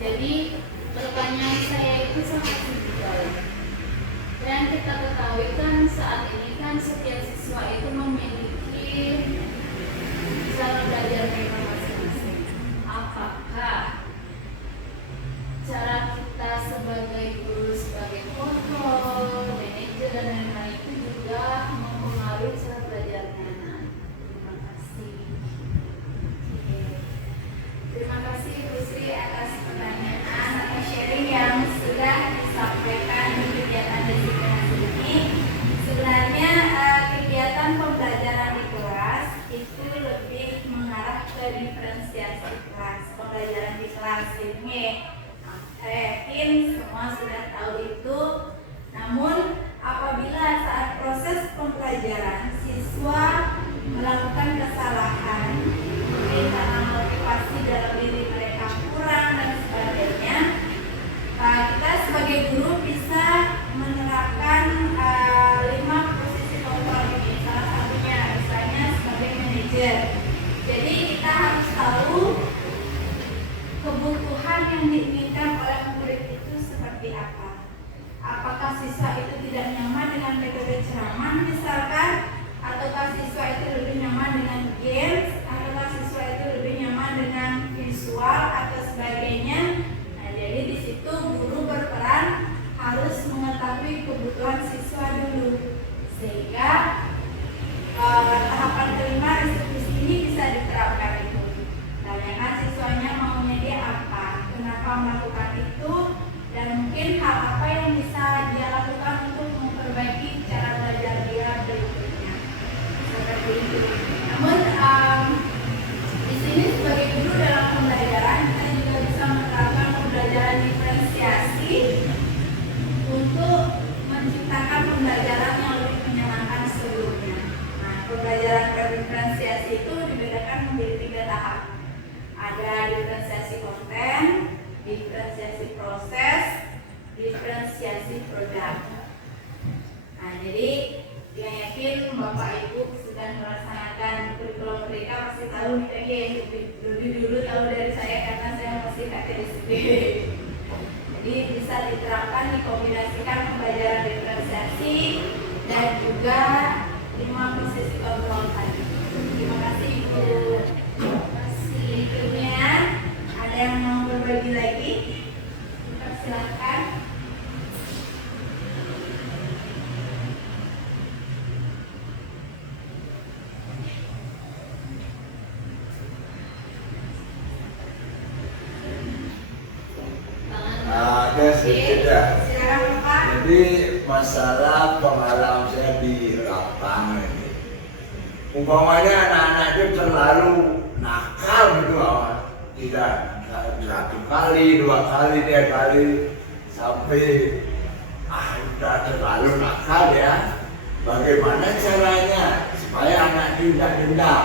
Jadi pertanyaan saya itu sangat simpel. Dan kita ketahui kan saat ini kan setiap siswa itu memiliki cara belajar mereka masing-masing. Apakah cara kita sebagai guru, sebagai kontrol, manajer dan lain-lain itu juga mempengaruhi cara belajarnya anak? Terima kasih. Oke. Terima kasih Bu Sri atas pertanyaan atau sharing yang sudah disampaikan di kegiatan diseminasi ini. Sebenarnya kegiatan pembelajaran di kelas itu lebih mengarah ke diferensiasi kelas, pembelajaran di kelas ini. Saya yakin semua sudah tahu itu. Namun apabila saat proses pembelajaran siswa melakukan kesalahan, mungkin karena motivasi dalam diri mereka kurang dan sebagainya, kita sebagai guru bisa menerapkan 5 posisi kontrol ini. Salah satunya misalnya sebagai manajer. Jadi kita harus tahu kebutuhan yang diinginkan oleh murid itu seperti apa. Apakah siswa itu tidak nyaman dengan metode ceramah misalkan, ataukah siswa itu lebih nyaman dengan games, ataukah siswa itu lebih nyaman dengan visual atau sebagainya. Nah, jadi di situ guru berperan harus mengetahui kebutuhan siswa dulu, sehingga tahapan kelima restitusi ini bisa diterapkan itu. Tanyakan siswanya maunya dia apa, kenapa melakukan itu, dan mungkin hal apa yang bisa dia lakukan untuk memperbaiki cara belajar dia berikutnya. Seperti itu. Namun di sini sebagai guru dalam pembelajaran kita juga bisa menerapkan pembelajaran diferensiasi untuk menciptakan pembelajaran yang lebih menyenangkan sebelumnya. Nah, pembelajaran diferensiasi itu dibedakan menjadi 3 tahap. Ada diferensiasi konten, diferensiasi proses, diferensiasi produk. Nah, jadi yang yakin Bapak Ibu sedang melaksanakan kurikulum mereka pasti tahu nih, lebih dulu tahu dari saya karena saya masih KTSD. Jadi bisa diterapkan, dikombinasikan pembelajaran diferensiasi dan juga 5 posisi kontrol tadi. Terima kasih Ibu. Berikutnya ada yang mau berbagi lagi? Silakan. Ada sedikit ya. Silakan Pak. Jadi masalah pengalaman saya di lapangan ini, umpamanya anak-anak itu terlalu nakal gitu, tidak 1 kali, 2 kali, 3 kali sampai udah terlalu nakal ya. Bagaimana caranya supaya anak itu tidak dendam?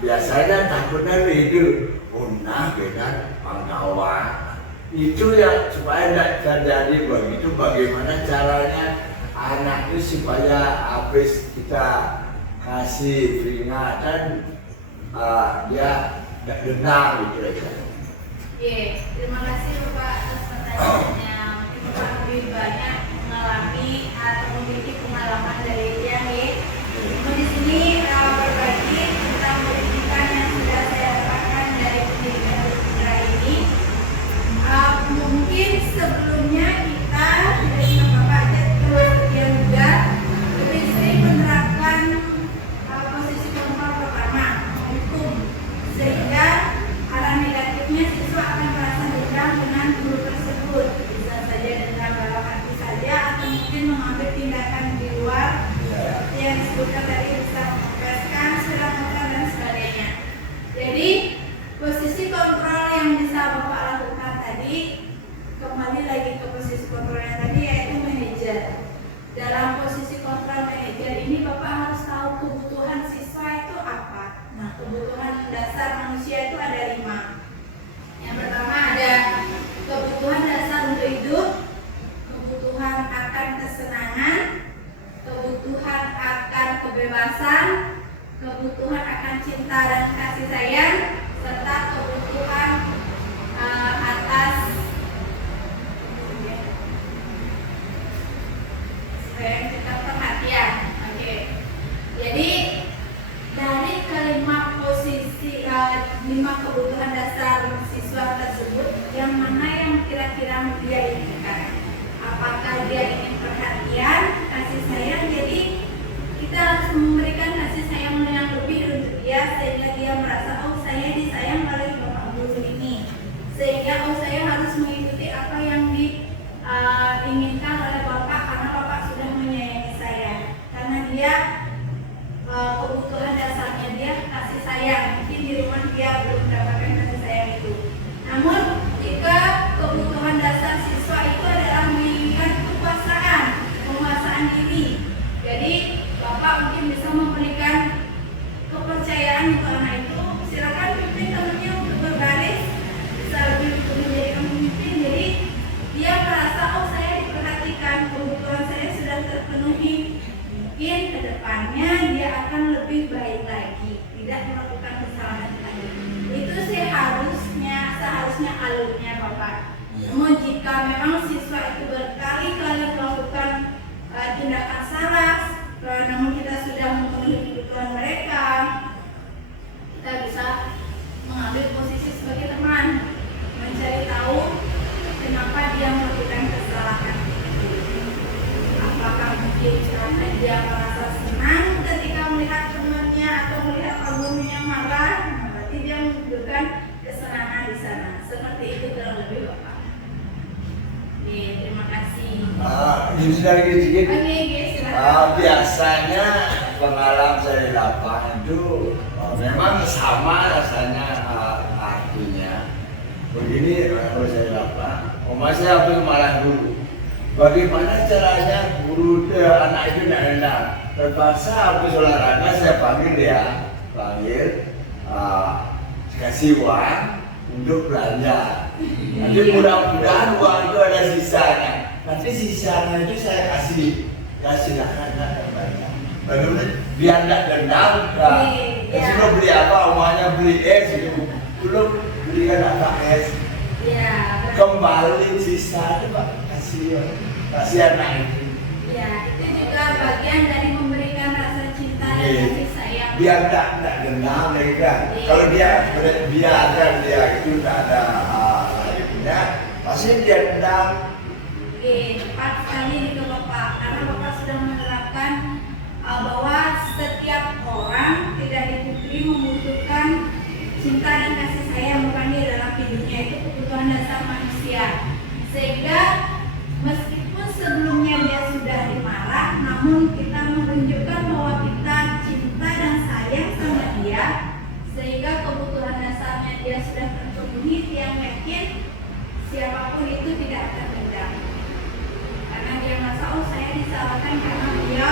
Biasanya takutnya itu punah dengan pangkawan. Itu yang supaya tidak terjadi begitu. Bagaimana caranya anak itu supaya habis kita kasih peringatan dia tidak dendam gitu aja. Oke, terima kasih Bapak atas pertanyaannya. Mungkin Bapak lebih banyak mengalami atau memiliki pengalaman dari dia nih. Di sini berbagi kebutuhan akan cinta dan kasih sayang, serta kebutuhan atas cinta perhatian. Oke. Jadi dari kelima posisi 5 kebutuhan dasar siswa tersebut, yang mana yang kira-kira dia inginkan? Apakah dia ingin perhatian, kasih sayang? Jadi kita harus memberikan kasih sayang yang lebih untuk dia, sehingga dia merasa, oh saya disayang oleh bapak guru ini, sehingga oh saya harus mengikuti apa yang diinginkan oleh bapak karena bapak sudah menyayangi saya. Karena dia kebutuhan dasarnya dia kasih sayang, mungkin di rumah dia belum mendapatkan kasih sayang itu. Namun jika kebutuhan dasar siswa itu adalah menginginkan penguasaan diri, jadi bapak mungkin bisa memberikan kepercayaan untuk anak itu. Silakan pimpin temannya untuk berbaris, bisa lebih untuk menjadikan pemimpin. Jadi dia merasa oh saya diperhatikan, kebutuhan saya sudah terpenuhi. Mungkin kedepannya dia akan lebih baik lagi, tidak melakukan kesalahan lagi. Itu sih seharusnya alurnya bapak. Namun jika memang siswa itu berkali-kali melakukan tindakan salah, namun kita sudah memenuhi kebutuhan mereka, kita bisa mengambil posisi sebagai teman, mencari tahu kenapa dia melakukan kesalahan. Apakah mungkin karena dia merasa senang ketika melihat temannya atau melihat gurunya marah, berarti dia menunjukkan kesenangan di sana. Seperti itu kurang lebih bapak. Terima kasih. Jadi sedikit. Oke, silakan. Biasanya pengalaman saya di lapangan itu memang sama rasanya artinya. Begini kalau saya di lapangan, saya ambil malah dulu. Bagaimana caranya guru anak itu tidak terpaksa habis olahraga saya panggil dia, kasih uang untuk belanja. Nanti mudah-mudahan uang itu ada sisanya. Nanti sisanya itu saya kasih silakan banyak. Bagaimana biar tidak dendam. Sudah beli apa? Uangnya beli es itu. Belum belikan apa es. Kembali sisa itu Pak, kasih anak itu. Ya, itu juga bagian dari memberikan rasa cinta dan kasih sayang. Biar tidak dendam mereka. Kalau dia biarkan dia itu tidak ada lainnya, pasti dia dendam. Tepat sekali itu bapak, karena bapak sudah menerapkan bahwa setiap orang tidak dipungkiri membutuhkan cinta dan kasih sayang bukan di dalam hidupnya, itu kebutuhan dasar manusia. Sehingga meskipun sebelumnya dia sudah dimarah, namun kita menunjukkan bahwa kita cinta dan sayang sama dia, sehingga kebutuhan dasarnya dia sudah terpenuhi. Yang yakin siapapun itu tidak akan dendam, karena dia merasa oh saya disalahkan karena dia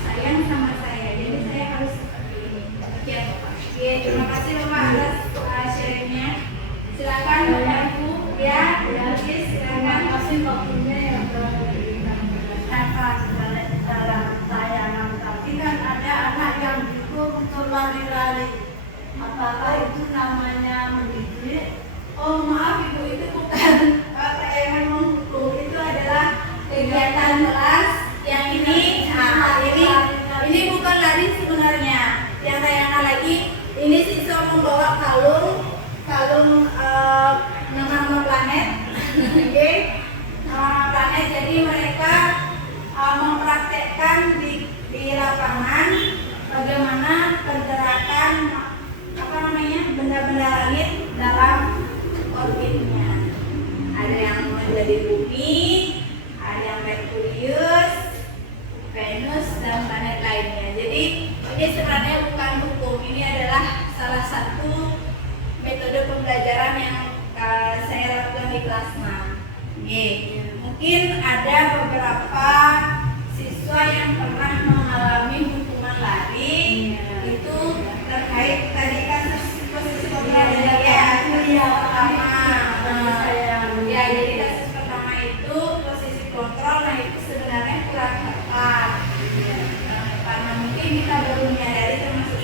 sayang sama saya, jadi saya harus seperti ini. Sekian bapak. Terima kasih bapak atas sharingnya. Silakan bapak ibu ya, silakan kasih waktunya yang berikan. Dalam tayangan tadi kan ada anak yang dihukum untuk lari-lari. Apakah itu namanya mendidik? Oh maaf ibu, itu bukan tayangan menghukum, itu adalah kegiatan kelas yang ini bukan lari sebenarnya. Yang tayangan lagi ini siswa membawa kalung nama planet. Oke, nama planet. Jadi mereka mempraktekkan di lapangan bagaimana pergerakan benda-benda langit dalam orbitnya. Ada yang menjadi bumi, ada yang Merkurius, Venus, dan planet lainnya. Jadi ini sebenarnya bukan hukum, ini adalah salah satu metode pembelajaran yang saya lakukan di kelas 6. Mungkin ada beberapa siswa yang pernah mengalami hukuman lari, itu terkait tadi kasus posisi pembelajaran pertama. Jadi kasus pertama itu posisi kontrol, nah itu sebenarnya kurang tepat. Karena mungkin kita baru menyadari termasuk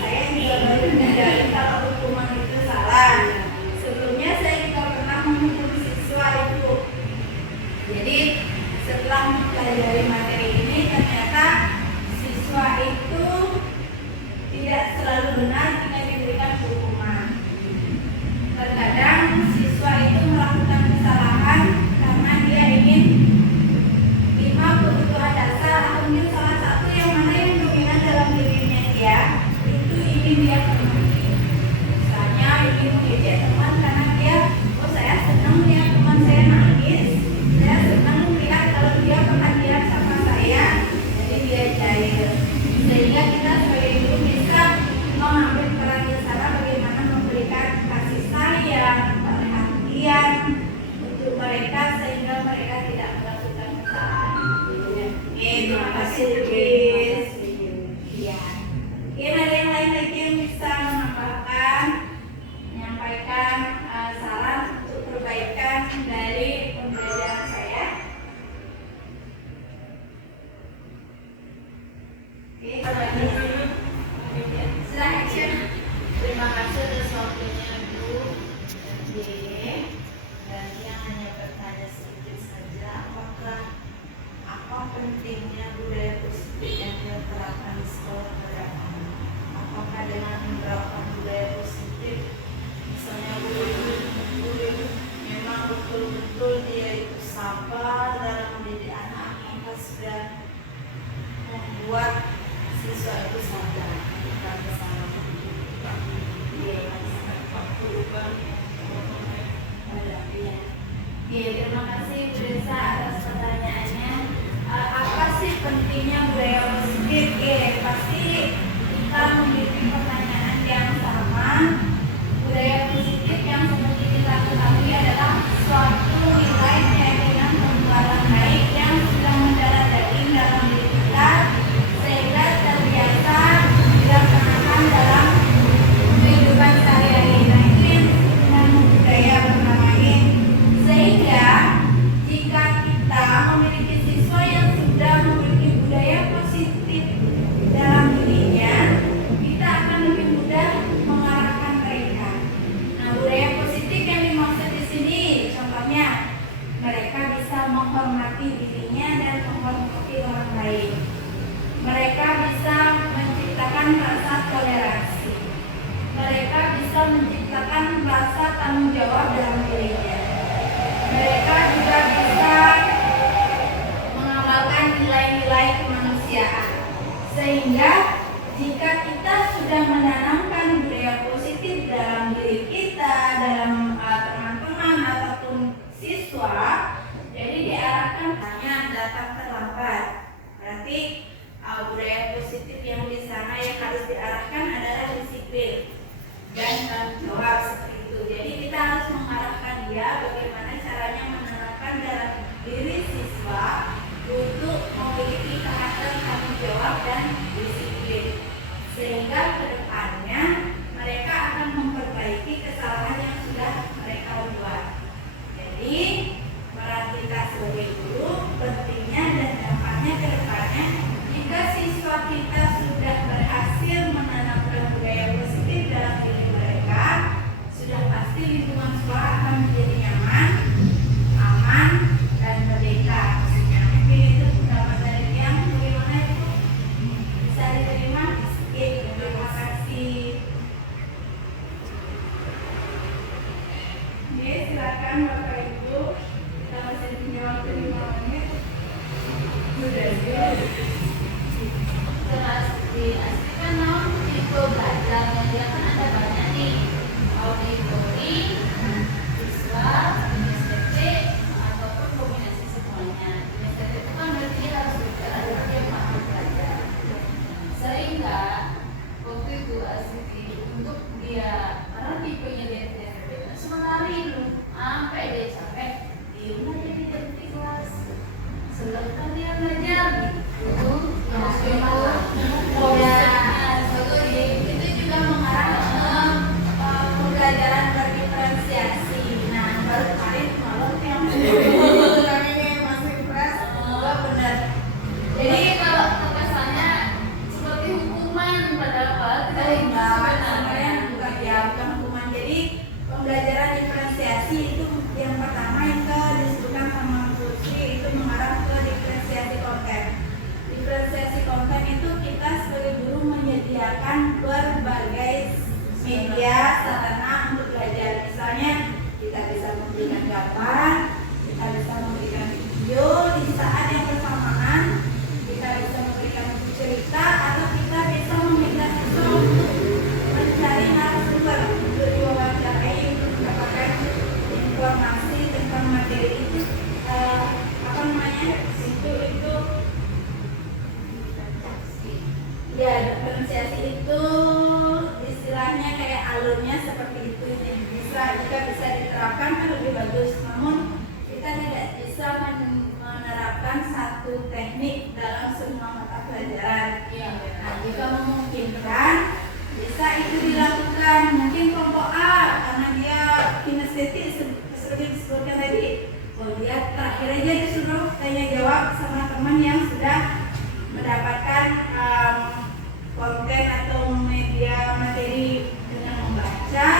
benar jika diberikan hukuman. Terkadang siswa itu melakukan kesalahan karena dia ingin lima kebutuhan dasar atau mungkin salah satu yang mana yang dominan dalam dirinya dia itu ingin dia penuhi. Misalnya ingin mengejek teman karena dia, oh saya senang lihat teman saya nangis, saya senang melihat kalau dia perhatian sama saya, jadi dia cair. Sehingga kita sebagai guru bisa mengambil peran di sana bagaimana memberikan kasih sayang, perhatian untuk mereka sehingga mereka tidak melakukan kesalahan. Terima kasih, Chris. Ya. Mungkin ada yang lain lagi yang bisa menambahkan, menyampaikan saran untuk perbaikan dari pembelajaran saya. Sudah action. Terima kasih atas waktunya Bu dan dan yang hanya bertanya sedikit saja, apa pentingnya budaya positif yang diterapkan di sekolah pada anak? Apakah dengan menerapkan budaya positif, misalnya guru memang betul-betul dia itu sabar dalam mendidik anak, maka sudah membuat siswa itu sadar akan kesalahan. Terima kasih Bu Desa atas pertanyaannya. Apa sih pentingnya budaya positif? Pasti kita memiliki pertanyaan yang sama. Budaya positif yang seperti kita ketahui adalah suatu nilai keyakinan perbuatan baik yang sudah mendarah daging dalam diri kita sehingga terbiasa dilaksanakan dalam kehidupan sehari-hari. Nah, itu yang disebut dengan budaya bernama ini. Sehingga jika kita memiliki siswa yang sudah memiliki budaya positif dalam dirinya, kita akan lebih mudah mengarahkan mereka. Nah, budaya positif yang dimaksud di sini, contohnya mereka bisa menghormati dirinya dan menghormati orang lain. Mereka bisa menciptakan rasa toleransi. Mereka bisa menciptakan rasa tanggung jawab dalam dirinya. Mereka juga bisa mengamalkan nilai-nilai kemanusiaan. Sehingga jika kita sudah menanamkan budaya positif dalam diri kita, dalam teman-teman ataupun siswa, jadi diarahkan hanya datang terlambat. Berarti budaya positif yang di sana yang harus diarahkan adalah disiplin dan tanggung jawab seperti itu. Jadi kita harus mengarahkan dia bagaimana caranya menanamkan dalam diri siswa untuk memiliki karakter tanggung jawab dan disiplin, sehingga kedepannya mereka akan memperbaiki kesalahan yang sudah mereka buat. Jadi peran kita sebagai guru pentingnya dan dampaknya kedepannya. Jika siswa kita sudah berhasil menanamkan budaya positif dalam diri mereka, sudah pasti lingkungan sekolah akan menjadi nyaman, aman, dan merdeka. Mungkin itu pendapat dari yang bagaimana itu bisa diterima. Terima kasih. Silakan Bapak Ibu, kita masih punya waktu 5 menit. Kelas di SD kan tipe belajarnya dia kan ada banyak nih, auditori, siswa, STT ataupun kombinasi semuanya. STT itu kan berarti dia harus belajar, ada dia mampu belajar. Sehingga waktu itu Asiti untuk dia karena tipenya dia STT sementara itu sampai dia menyediakan berbagai media sarana untuk belajar. Misalnya kita bisa memberikan gambar, kita bisa memberikan video di saat yang bersamaan, kita bisa memberikan buku cerita, atau kita bisa meminta siswa untuk mencari narasumber untuk diwawancarai untuk mendapatkan informasi tentang materi itu. Apa namanya? Itu ya, diferensiasi itu istilahnya kayak alurnya seperti itu. Jika bisa diterapkan kan lebih bagus. Namun kita tidak bisa menerapkan satu teknik dalam semua mata pelajaran. Nah, jika memungkinkan bisa itu dilakukan. Mungkin kelompok A karena dia kinestetik seperti disebutkan tadi, dia terakhir aja disuruh tanya jawab sama teman yang sudah mendapatkan konten atau media materi dengan membaca,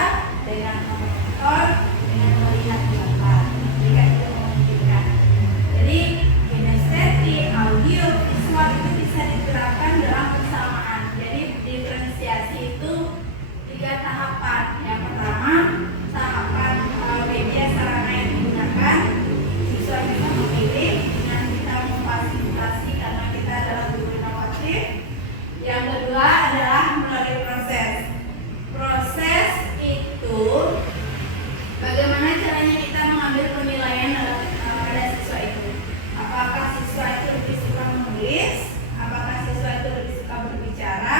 dengan menonton, dengan melihat gambar. Jika itu memungkinkan. Jadi kinestetik, audio, visual itu bisa diterapkan dalam bersamaan. Jadi diferensiasi itu 3 tahapan. Yang pertama, tahapan media sarana yang digunakan. Siswa bisa memilih dengan kita memfasilitasi karena kita adalah guru inovatif. Yang kedua adalah melalui proses. Proses itu bagaimana caranya kita mengambil penilaian pada siswa itu. Apakah siswa itu lebih suka menulis? Apakah siswa itu lebih suka berbicara?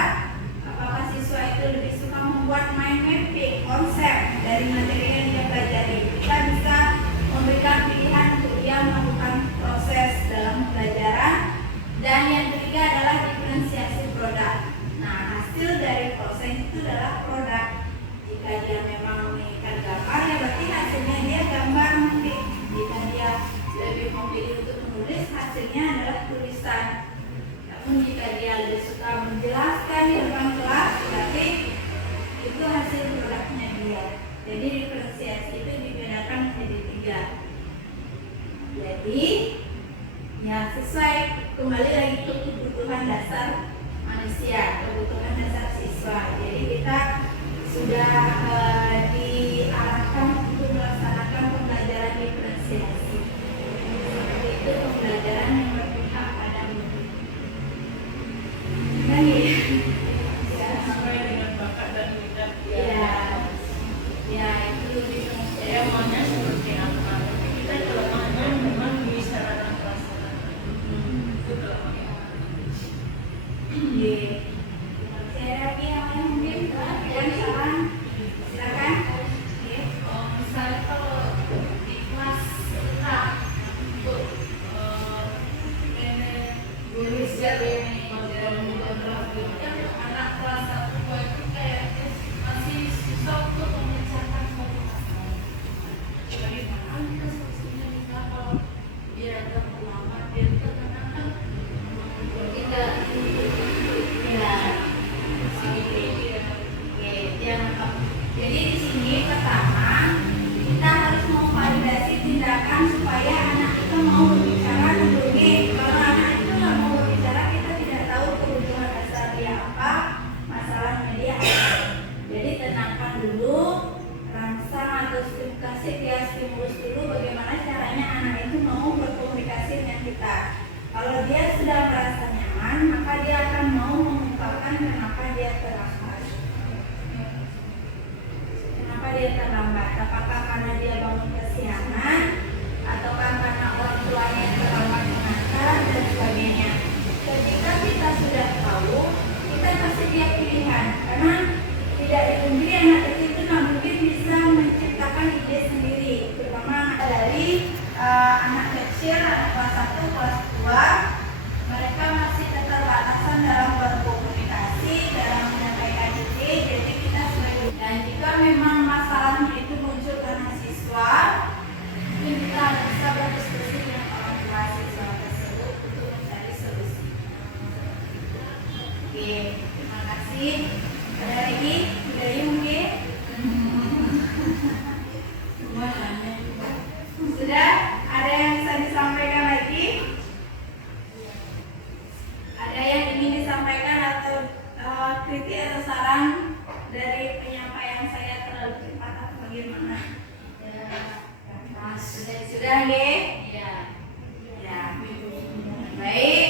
Apakah siswa itu lebih suka membuat mind mapping konsep dari materi yang dia pelajari? Kita bisa memberikan pilihan untuk dia melakukan proses dalam pembelajaran. Dan yang ketiga adalah diferensiasi produk. Nah, hasil dari proses itu adalah produk. Jika dia memang menginginkan gambar, ya berarti hasilnya dia gambar mungkin. Jika dia lebih memilih untuk menulis, hasilnya adalah tulisan. Namun jika dia lebih suka menjelaskan di depan kelas, berarti itu hasil produknya dia. Jadi diferensiasi itu dibedakan menjadi 3. Jadi ya sesuai kembali lagi ke kebutuhan dasar manusia, kebutuhan dasar siswa. Jadi kita sudah diarahkan untuk melaksanakan pembelajaran diferensiasi. Seperti itu pembelajaran yang berpihak pada murid. Kan ya, Sesuai dengan bakat dan minat ya, ya itu lebih saya maunya seperti apa. Tapi kita kelemahannya memang di sarana prasarana. Itu kelemahannya. Iya. Saya lagi yang lain mungkin yang saran, silakan. Oke. Misalnya kalau di kelas kita untuk guru sejarah anak kelas 1 itu kayaknya masih susah untuk memecahkan suatu masalah. Bagaimana kita solusinya kita kalau dia ada ulama dia terkenal Kita ya jadi di sini pertama kita harus memvalidasi tindakan supaya anak itu mau berbicara dulu. Kalau anak itu nggak mau berbicara, kita tidak tahu kebutuhan dasar dia apa, masalahnya dia apa. Jadi tenangkan dulu, rangsang atau kasih dia stimulus dulu bagaimana caranya anak itu mau berkomunikasi dengan kita. Kalau dia sudah merasa nyaman, maka dia akan mau mengungkapkan kenapa dia terlambat. Kenapa dia terlambat? Apakah karena dia bangun kesiangan, ataukah karena orang tuanya yang terlambat mengantar dan sebagainya. Ketika kita sudah tahu, kita kasih dia pilihan. Karena tidak dipungkiri anak kecil itu nggak mungkin bisa menciptakan ide sendiri, terutama dari anak kecil, anak kelas 1, kelas 2. Mereka masih keterbatasan dalam berkomunikasi, dalam menyampaikan ide. Jadi kita sebagai, dan jika memang masalahnya itu muncul karena siswa, saran dari penyampaian saya terlalu cepat atau bagaimana? Sudah ya? Ya. Baik.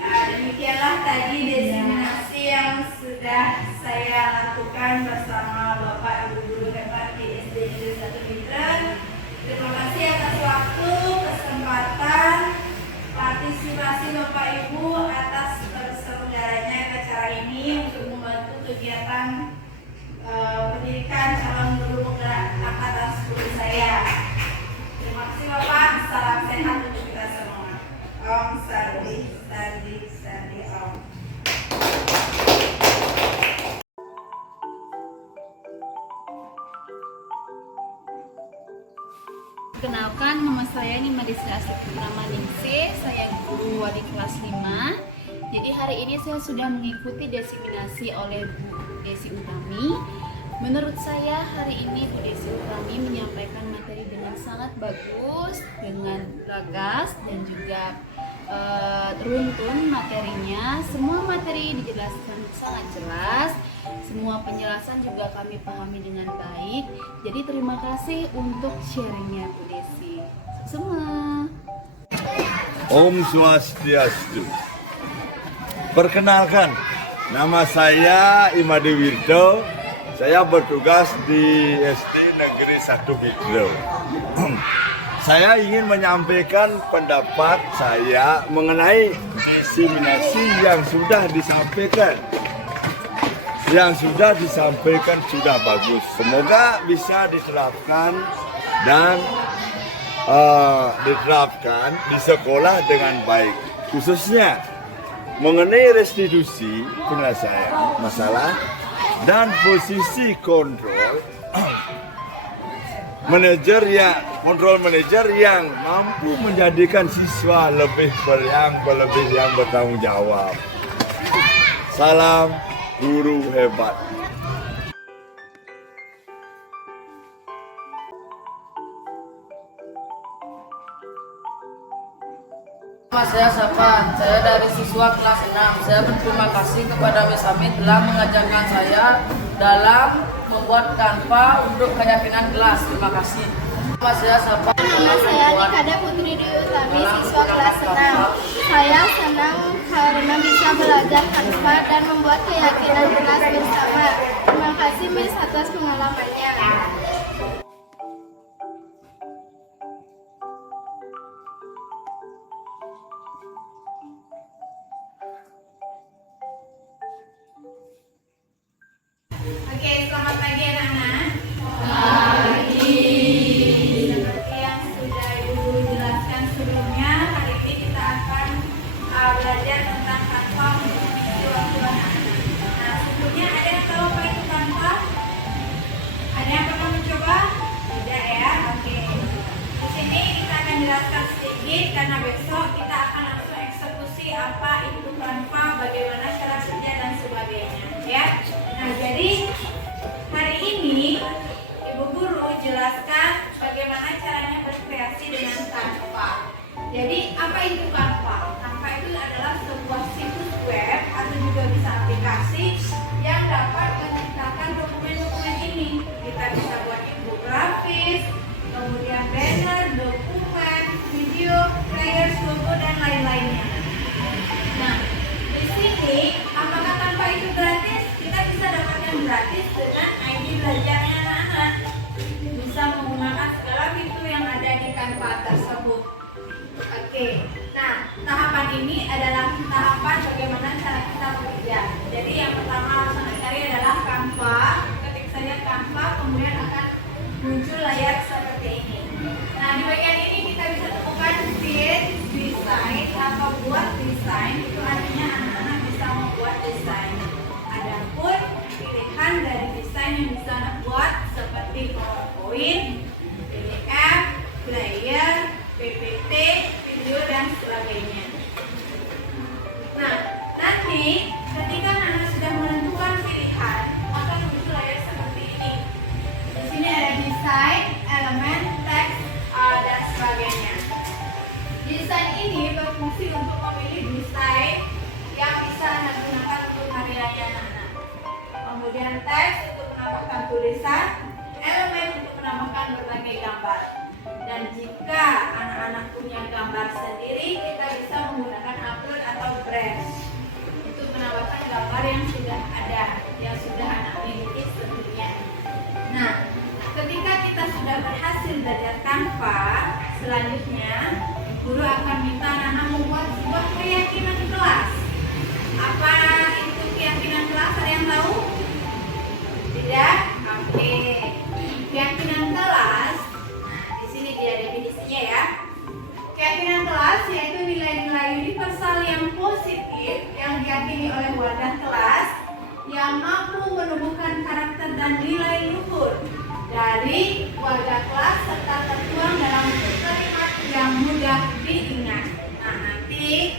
Demikianlah tadi diseminasi yang sudah saya lakukan bersama Bapak Ibu guru hebat di SD Negeri 1 Bitren. Terima kasih atas waktu, kesempatan, partisipasi Bapak Ibu atas terselenggaranya acara ini untuk membantu kegiatan pendidikan calon guru penggerak angkatan 10 saya. Terima kasih Bapak, salam sehat untuk kita semua. Om Sandi, Sandi, Sandi, Om. Perkenalkan, nama saya Nima Desri Asli Purnama Ningsih, saya guru wali kelas 5. Jadi hari ini saya sudah mengikuti diseminasi oleh Bu Desi Utami. Menurut saya hari ini Bu Desi Utami menyampaikan materi dengan sangat bagus, dengan gagas dan juga runtun materinya. Semua materi dijelaskan sangat jelas. Semua penjelasan juga kami pahami dengan baik. Jadi terima kasih untuk sharingnya Bu Desi. Semua. Om Swastiastu. Perkenalkan, nama saya Imade Wirdo. Saya bertugas di SD Negeri 1 Bitren. Saya ingin menyampaikan pendapat saya mengenai diseminasi yang sudah disampaikan. Yang sudah disampaikan sudah bagus. Semoga bisa diterapkan dan diterapkan di sekolah dengan baik. Khususnya mengenai restitusi penyelesaian masalah dan posisi kontrol manajer yang mampu menjadikan siswa lebih yang bertanggung jawab. Salam guru hebat. Nama saya Sapan, saya dari siswa kelas 6. Saya berterima kasih kepada Miss Hamid telah mengajarkan saya dalam membuat tanpa untuk keyakinan kelas. Terima kasih. Nama saya Sapan. Nama saya Nikada Putri Dwi Utami, siswa kelas 6. Saya senang karena bisa belajar tanpa dan membuat keyakinan kelas bersama. Terima kasih Miss atas pengalamannya. Oke, selamat pagi anak-anak. Pagi. Seperti yang sudah Ibu jelaskan sebelumnya, hari ini kita akan belajar tentang kanva untuk mengisi waktu anak-anak. Nah, sebelumnya ada yang tahu apa itu kanva? Ada yang pernah mencoba? Tidak ya? Oke. Di sini kita akan jelaskan sedikit karena besok kita akan langsung eksekusi apa itu kanva, bagaimana cara kerja dan sebagainya, ya. Nah, jadi hari ini Ibu Guru jelaskan bagaimana caranya berkreasi dengan Canva. Jadi apa itu Canva? Canva itu adalah sebuah situs web atau juga bisa aplikasi yang dapat menciptakan dokumen-dokumen ini. Kita bisa buat infografis, kemudian banner, dokumen, video, flyers, logo dan lain-lainnya. Nah, di sini apakah Canva itu gratis? Kita bisa dapatkan gratis dengan ID belajarnya anak-anak. Bisa menggunakan segala fitur yang ada di Canva tersebut. Oke, nah tahapan ini adalah tahapan bagaimana cara kita bekerja. Jadi yang pertama harus anak cari adalah Canva. Ketik saja Canva, kemudian akan muncul layar seperti ini. Nah, di bagian ini kita bisa temukan create, design, atau buat desain. Itu artinya anak-anak bisa membuat desain. Adapun pilihan dari desain yang bisa anak buat seperti PowerPoint, PDF, flyer, PPT, video dan sebagainya. Nah, nanti ketika anak sudah menentukan pilihan, akan muncul layar seperti ini. Di sini ada desain, elemen, teks, dan sebagainya. Desain ini berfungsi untuk memilih desain yang bisa anak gunakan untuk hari raya anak-anak. Kemudian teks untuk menambahkan tulisan, elemen untuk menambahkan berbagai gambar. Dan jika anak-anak punya gambar sendiri, kita bisa menggunakan upload atau brand untuk menambahkan gambar yang sudah ada, yang sudah anak miliki sebelumnya. Nah, ketika kita sudah berhasil belajar Canva, selanjutnya guru akan minta anak-anak membuat sebuah keyakinan kelas. Apa itu keyakinan kelas? Ada yang tahu? Tidak? Oke. Keyakinan kelas, nah di sini dia definisinya ya. Keyakinan kelas yaitu nilai-nilai universal yang positif yang diyakini oleh warga kelas yang mampu menumbuhkan karakter dan nilai luhur dari warga kelas serta tertuang dalam kalimat yang mudah diingat. Nah, nanti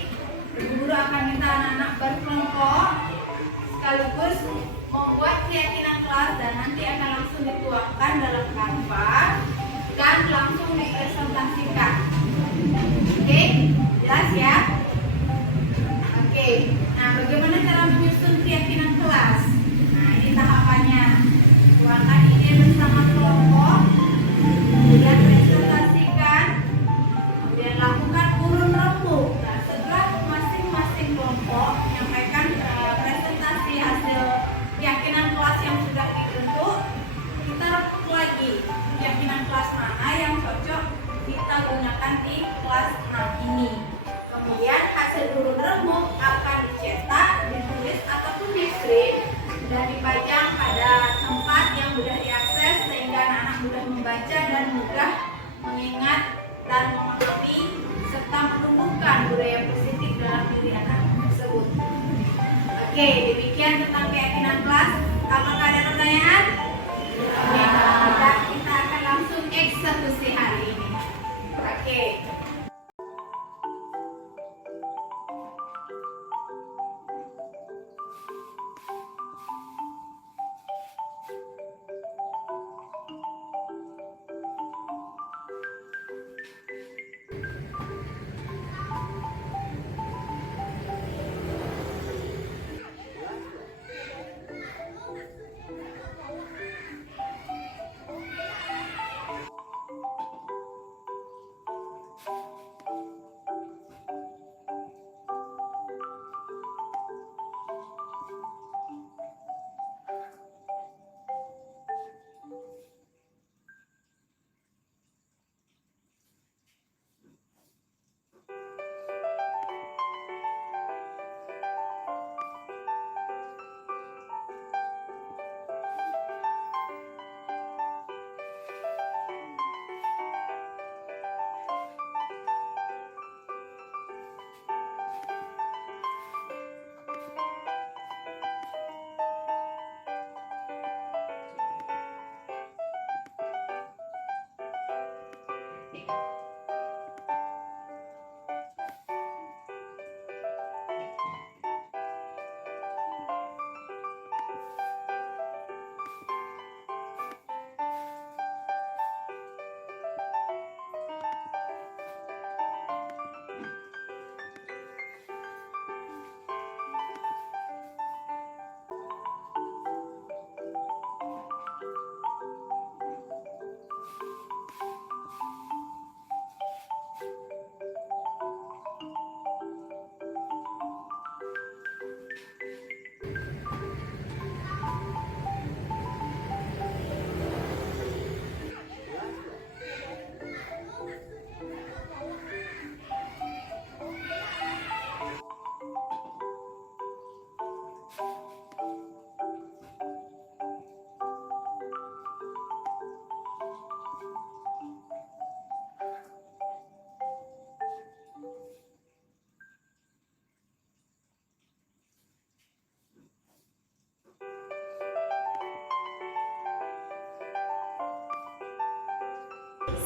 guru akan minta anak-anak berkelompok sekaligus membuat keyakinan kelas dan nanti akan langsung dituangkan dalam Canva dan langsung dipresentasikan. Oke, jelas ya? Oke, nah bagaimana cara menyusun keyakinan kelas? Nah, ini tahapannya. Tuangkan ide bersama kelompok, kemudian presentasikan, kemudian lakukan urun rembuk. Nah, setelah masing-masing kelompok menyampaikan presentasi hasil keyakinan kelas yang sudah dibentuk, kita rembuk lagi keyakinan kelas mana yang cocok kita gunakan di kelas 6 ini. Kemudian hasil urun rembuk akan dicetak, ditulis ataupun di print dan dipajang pada tempat yang mudah diakses sehingga anak-anak mudah membaca dan mudah mengingat dan memahami serta menumbuhkan budaya positif dalam diri anak tersebut. Oke, demikian tentang keyakinan kelas. Apakah ada pertanyaan? Oke, kita akan langsung eksekusi hari ini. Oke.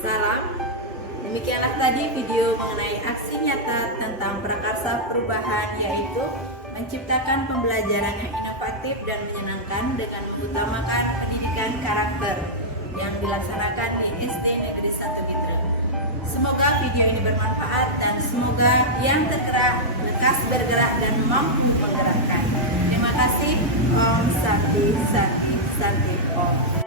Salam. Demikianlah tadi video mengenai aksi nyata tentang prakarsa perubahan, yaitu menciptakan pembelajaran yang inovatif dan menyenangkan dengan mengutamakan pendidikan karakter yang dilaksanakan di SD Negeri 1 Bitra. Semoga video ini bermanfaat dan semoga yang tergerak lekas bergerak dan mampu menggerakkan. Terima kasih. kasih. Om Santi Santi Santi Om.